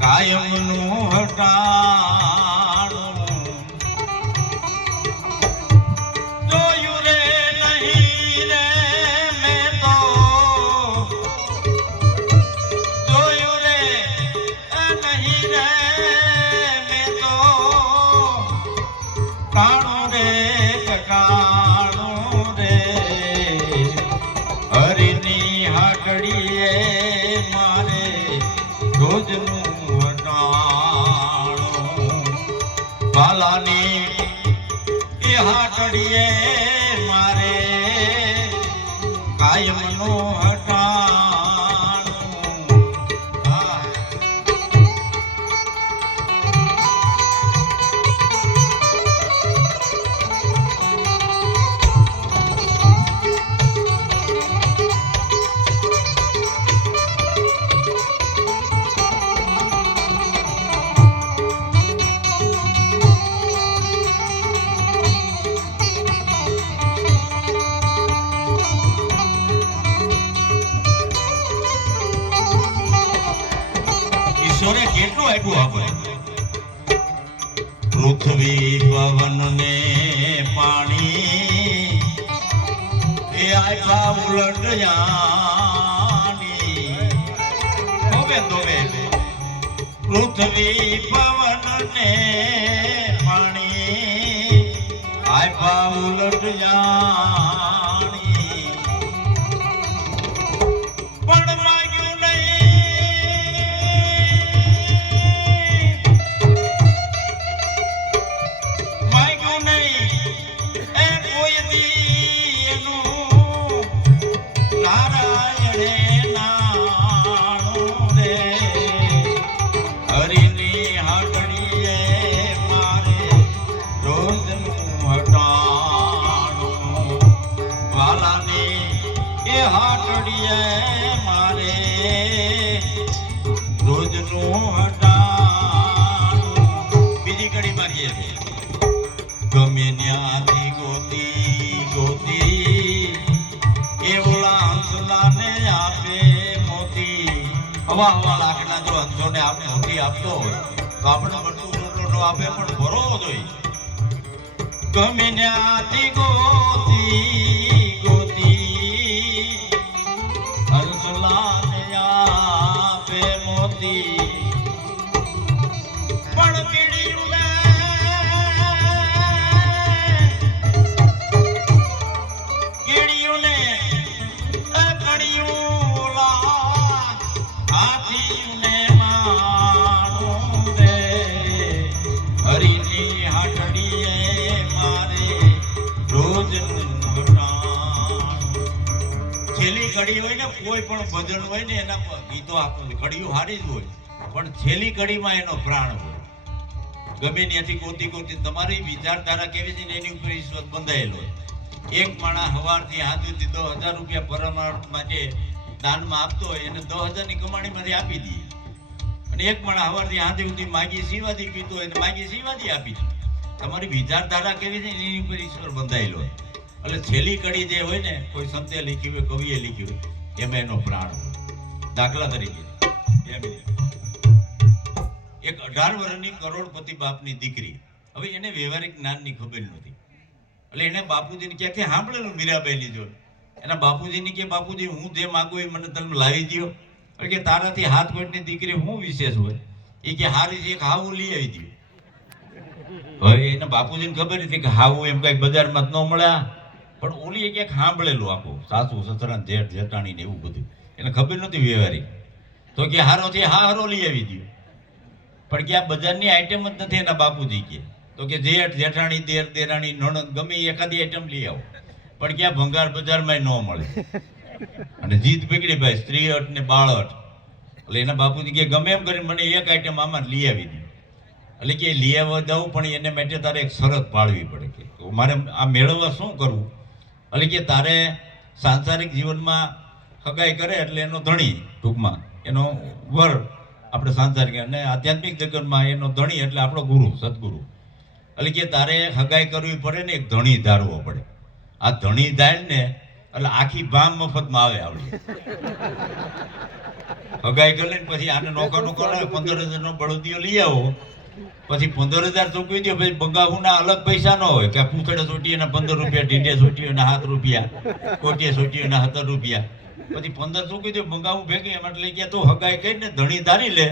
કાયમનું હટાણું. જોયું રે નહીં રે મેં તો, જોયું રે નહીં રે મેં તો, કાણું રે કટાણું રે હરિની હાટડીએ મારે રોજનું હટાણું. વાલાની એ હાટડીએ મારે કાયમનું હટાણું. હા. ઈશ્વરે કેટલું આપ્યું આપણે? પૃથ્વી પવન ને પાણી એ આપ્યા ઉલટ જાની. પૃથ્વી પવન ને પાણી આપ્યા ઉલટ જાની. પણ માગ્યું હાટડીએ મારે રોજનું હટાણું. બીજી કડી મારીએ ગમે ન્યાથી ગોતી ગોતી એ ઓલા હંસલાને આપે મોતી. હવા હવા લાકડા જો હંસોને આપણે મોતી આપતો હોય તો આપણે બધું રોટલો ન આપે, પણ ભરવો જોઈએ. ગમે ન્યાથી ગોતી કડી હોય ને, કોઈ પણ ભજન હોય ને એના ગીતો આપણને કડીઓ હારી જ હોય, પણ છેલ્લી કડીમાં એનો પ્રાણ હોય. ગમે ત્યાંથી ગોતી ગોતી તમારી વિચારધારા કેવી છે ને એની ઉપર ઈશ્વર બંધાયેલો હોય. એક માણસ સવારથી હાથ સુધી 10,000 રૂપિયા પરમાર્થ માટે દાનમાં આપતો હોય, એને 10,000 ની કમાણીમાંથી આપી દઈએ. અને એક માણસ સવારથી હાથ સુધી માગી સીવાદી પીતો હોય, માગી સીવાદી આપી દે. તમારી વિચારધારા કેવી છે એની ઉપર ઈશ્વર બંધાયેલો હોય. એટલે છેલ્લી કડી જે હોય ને, કોઈ સંતે લીખી હોય, કવિએ લીખી હોય, એમાં એનો પ્રાણ હોય. દાખલા તરીકે એક 18 વર્ષની કરોડપતિ બાપની દીકરી, હવે એને વ્યવહારિક જ્ઞાનની ખબર નથી. એટલે એને બાપુજીને ક્યાંથી સાંભળેલું મીરાબાઈની જોડે. એના બાપુજીને કે બાપુજી હું જે માગું એ મને તમે લાવી દો. એટલે કે તારાથી હાથ કોટની દીકરી શું વિશેષ હોય? એ કે હારી છે, હાવું લઈ આવી દો. હવે એના બાપુજીને ખબર હતી કે હાવું એમ કઈ બજારમાં જ ન મળે, પણ ઓલી ક્યાંક સાંભળેલું આખું સાસુ સસરા જેઠ જેઠાણી ને એવું બધું. એને ખબર નથી વ્યવહારિક. તો કે હારો છે, હા હારો લઈ આવી દો. પણ કે આ બજારની આઈટમ જ નથી એના બાપુજી કે. તો કે જેઠ જેઠાણી દેર દેરાણી નણંદ ગમે એકાદી આઈટમ લઈ આવો, પણ ક્યાં ભંગાર બજારમાં ન મળે. અને જીદ પકડી ભાઈ સ્ત્રી અટ ને બાળ અટ. એટલે એના બાપુજી કે ગમે એમ કરીને મને એક આઈટમ આમાં લઈ આવી દે. એટલે કે લઈ આવવા દઉં, પણ એને માટે તારે એક શરત પાળવી પડે. કે તો મારે આ મેળવવા શું કરવું? એટલે કે તારે સાંસારિક જીવનમાં હગાઈ કરે એટલે એનો ધણી, ટૂંકમાં એનો વર આપણે સાંસારિક, અને આધ્યાત્મિક જગતમાં એનો ધણી એટલે આપણો ગુરુ, સદગુરુ. એટલે કે તારે હગાઈ કરવી પડે ને એક ધણી ધારવો પડે. આ ધણી ધાર ને એટલે આખી ભામ મફતમાં આવે આવડી. હગાઈ કરી ને પછી આને નોખા નોખા 15,000 નો બળદિયો લઈ આવો, પછી 15,000 ચૂકવી દો. પછી બંગાહુના અલગ પૈસા ન હોય કે પૂંછડે સોટીએ 15 રૂપિયા, ઢીંઢે સોટીએ 7 રૂપિયા, કોટીએ સોટીએ 17 રૂપિયા. પછી 15 ચૂકવી દો બંગાહુ ભેગી. એમ એટલે કે તું હગાઈ કરીને ધણી ધારી લે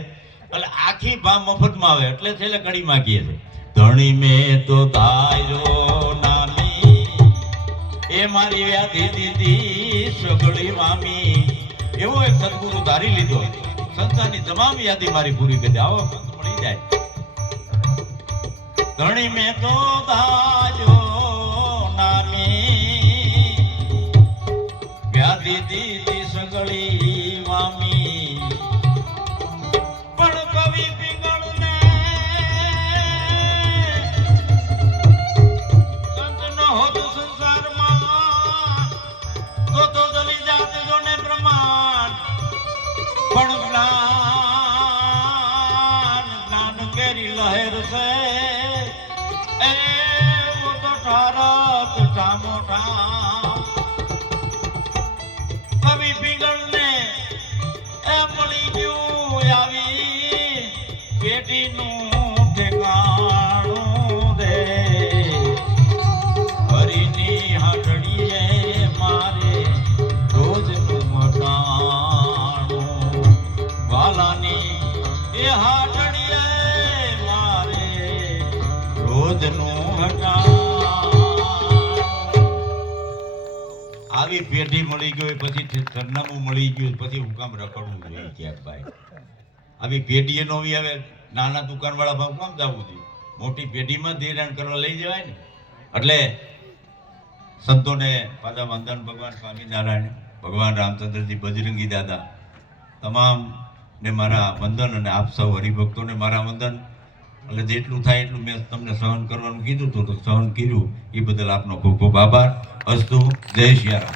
એટલે આખી ભામ મફતમાં આવે. એટલે છેલ્લે કડીમાં કહે છે ધણી મેં તો તારો નાની એ મારી વ્યાધિ દીધી સગળી મામી. એવો એક સદગુરુ ધારી લીધો, સંસારની તમામ યાદી મારી પૂરી કરી દે. આવો સંત મળી જાય. ધણી મેં તો તારો નાની વ્યાધિ દીધી સગળી મામી. પણ કવિ પિંગળને સંત ન હોત સંસારમાં તો દલી જાત જોને પ્રમાણ. પણ જ્ઞાન કેરી લહેર છે એ તો ઠારત ઠામોઠા. કવિ પિંગળને એ મળી ગયું આવી પેટીનું ઠેકાણું રે. હરિની હાટડીએ મારે રોજનું મટાણું. વાલાની એ હાટડીએ મારે રોજનું મટાણું. આવી પેઢી મળી ગઈ, પછી સરનામું મળી ગયું, પછી હું કામ રખડવું જોઈએ ક્યાંક ભાઈ? આવી પેઢીએ નો હવે નાના દુકાનવાળા ભાવ કામ જવું જોઈએ? મોટી પેઢીમાં ધીરાણ કરવા લઈ જવાય ને. એટલે સંતોને પાછા વંદન. ભગવાન સ્વામિનારાયણ, ભગવાન રામચંદ્રજી, બજરંગી દાદા, તમામ ને મારા વંદન. અને આપ સૌ હરિભક્તોને મારા વંદન. એટલે જેટલું થાય એટલું મેં તમને સહન કરવાનું કીધું હતું, તો સહન કર્યું. એ બદલ આપનો ખૂબ ખૂબ આભાર. અસ્તુ. જય સિયારામ.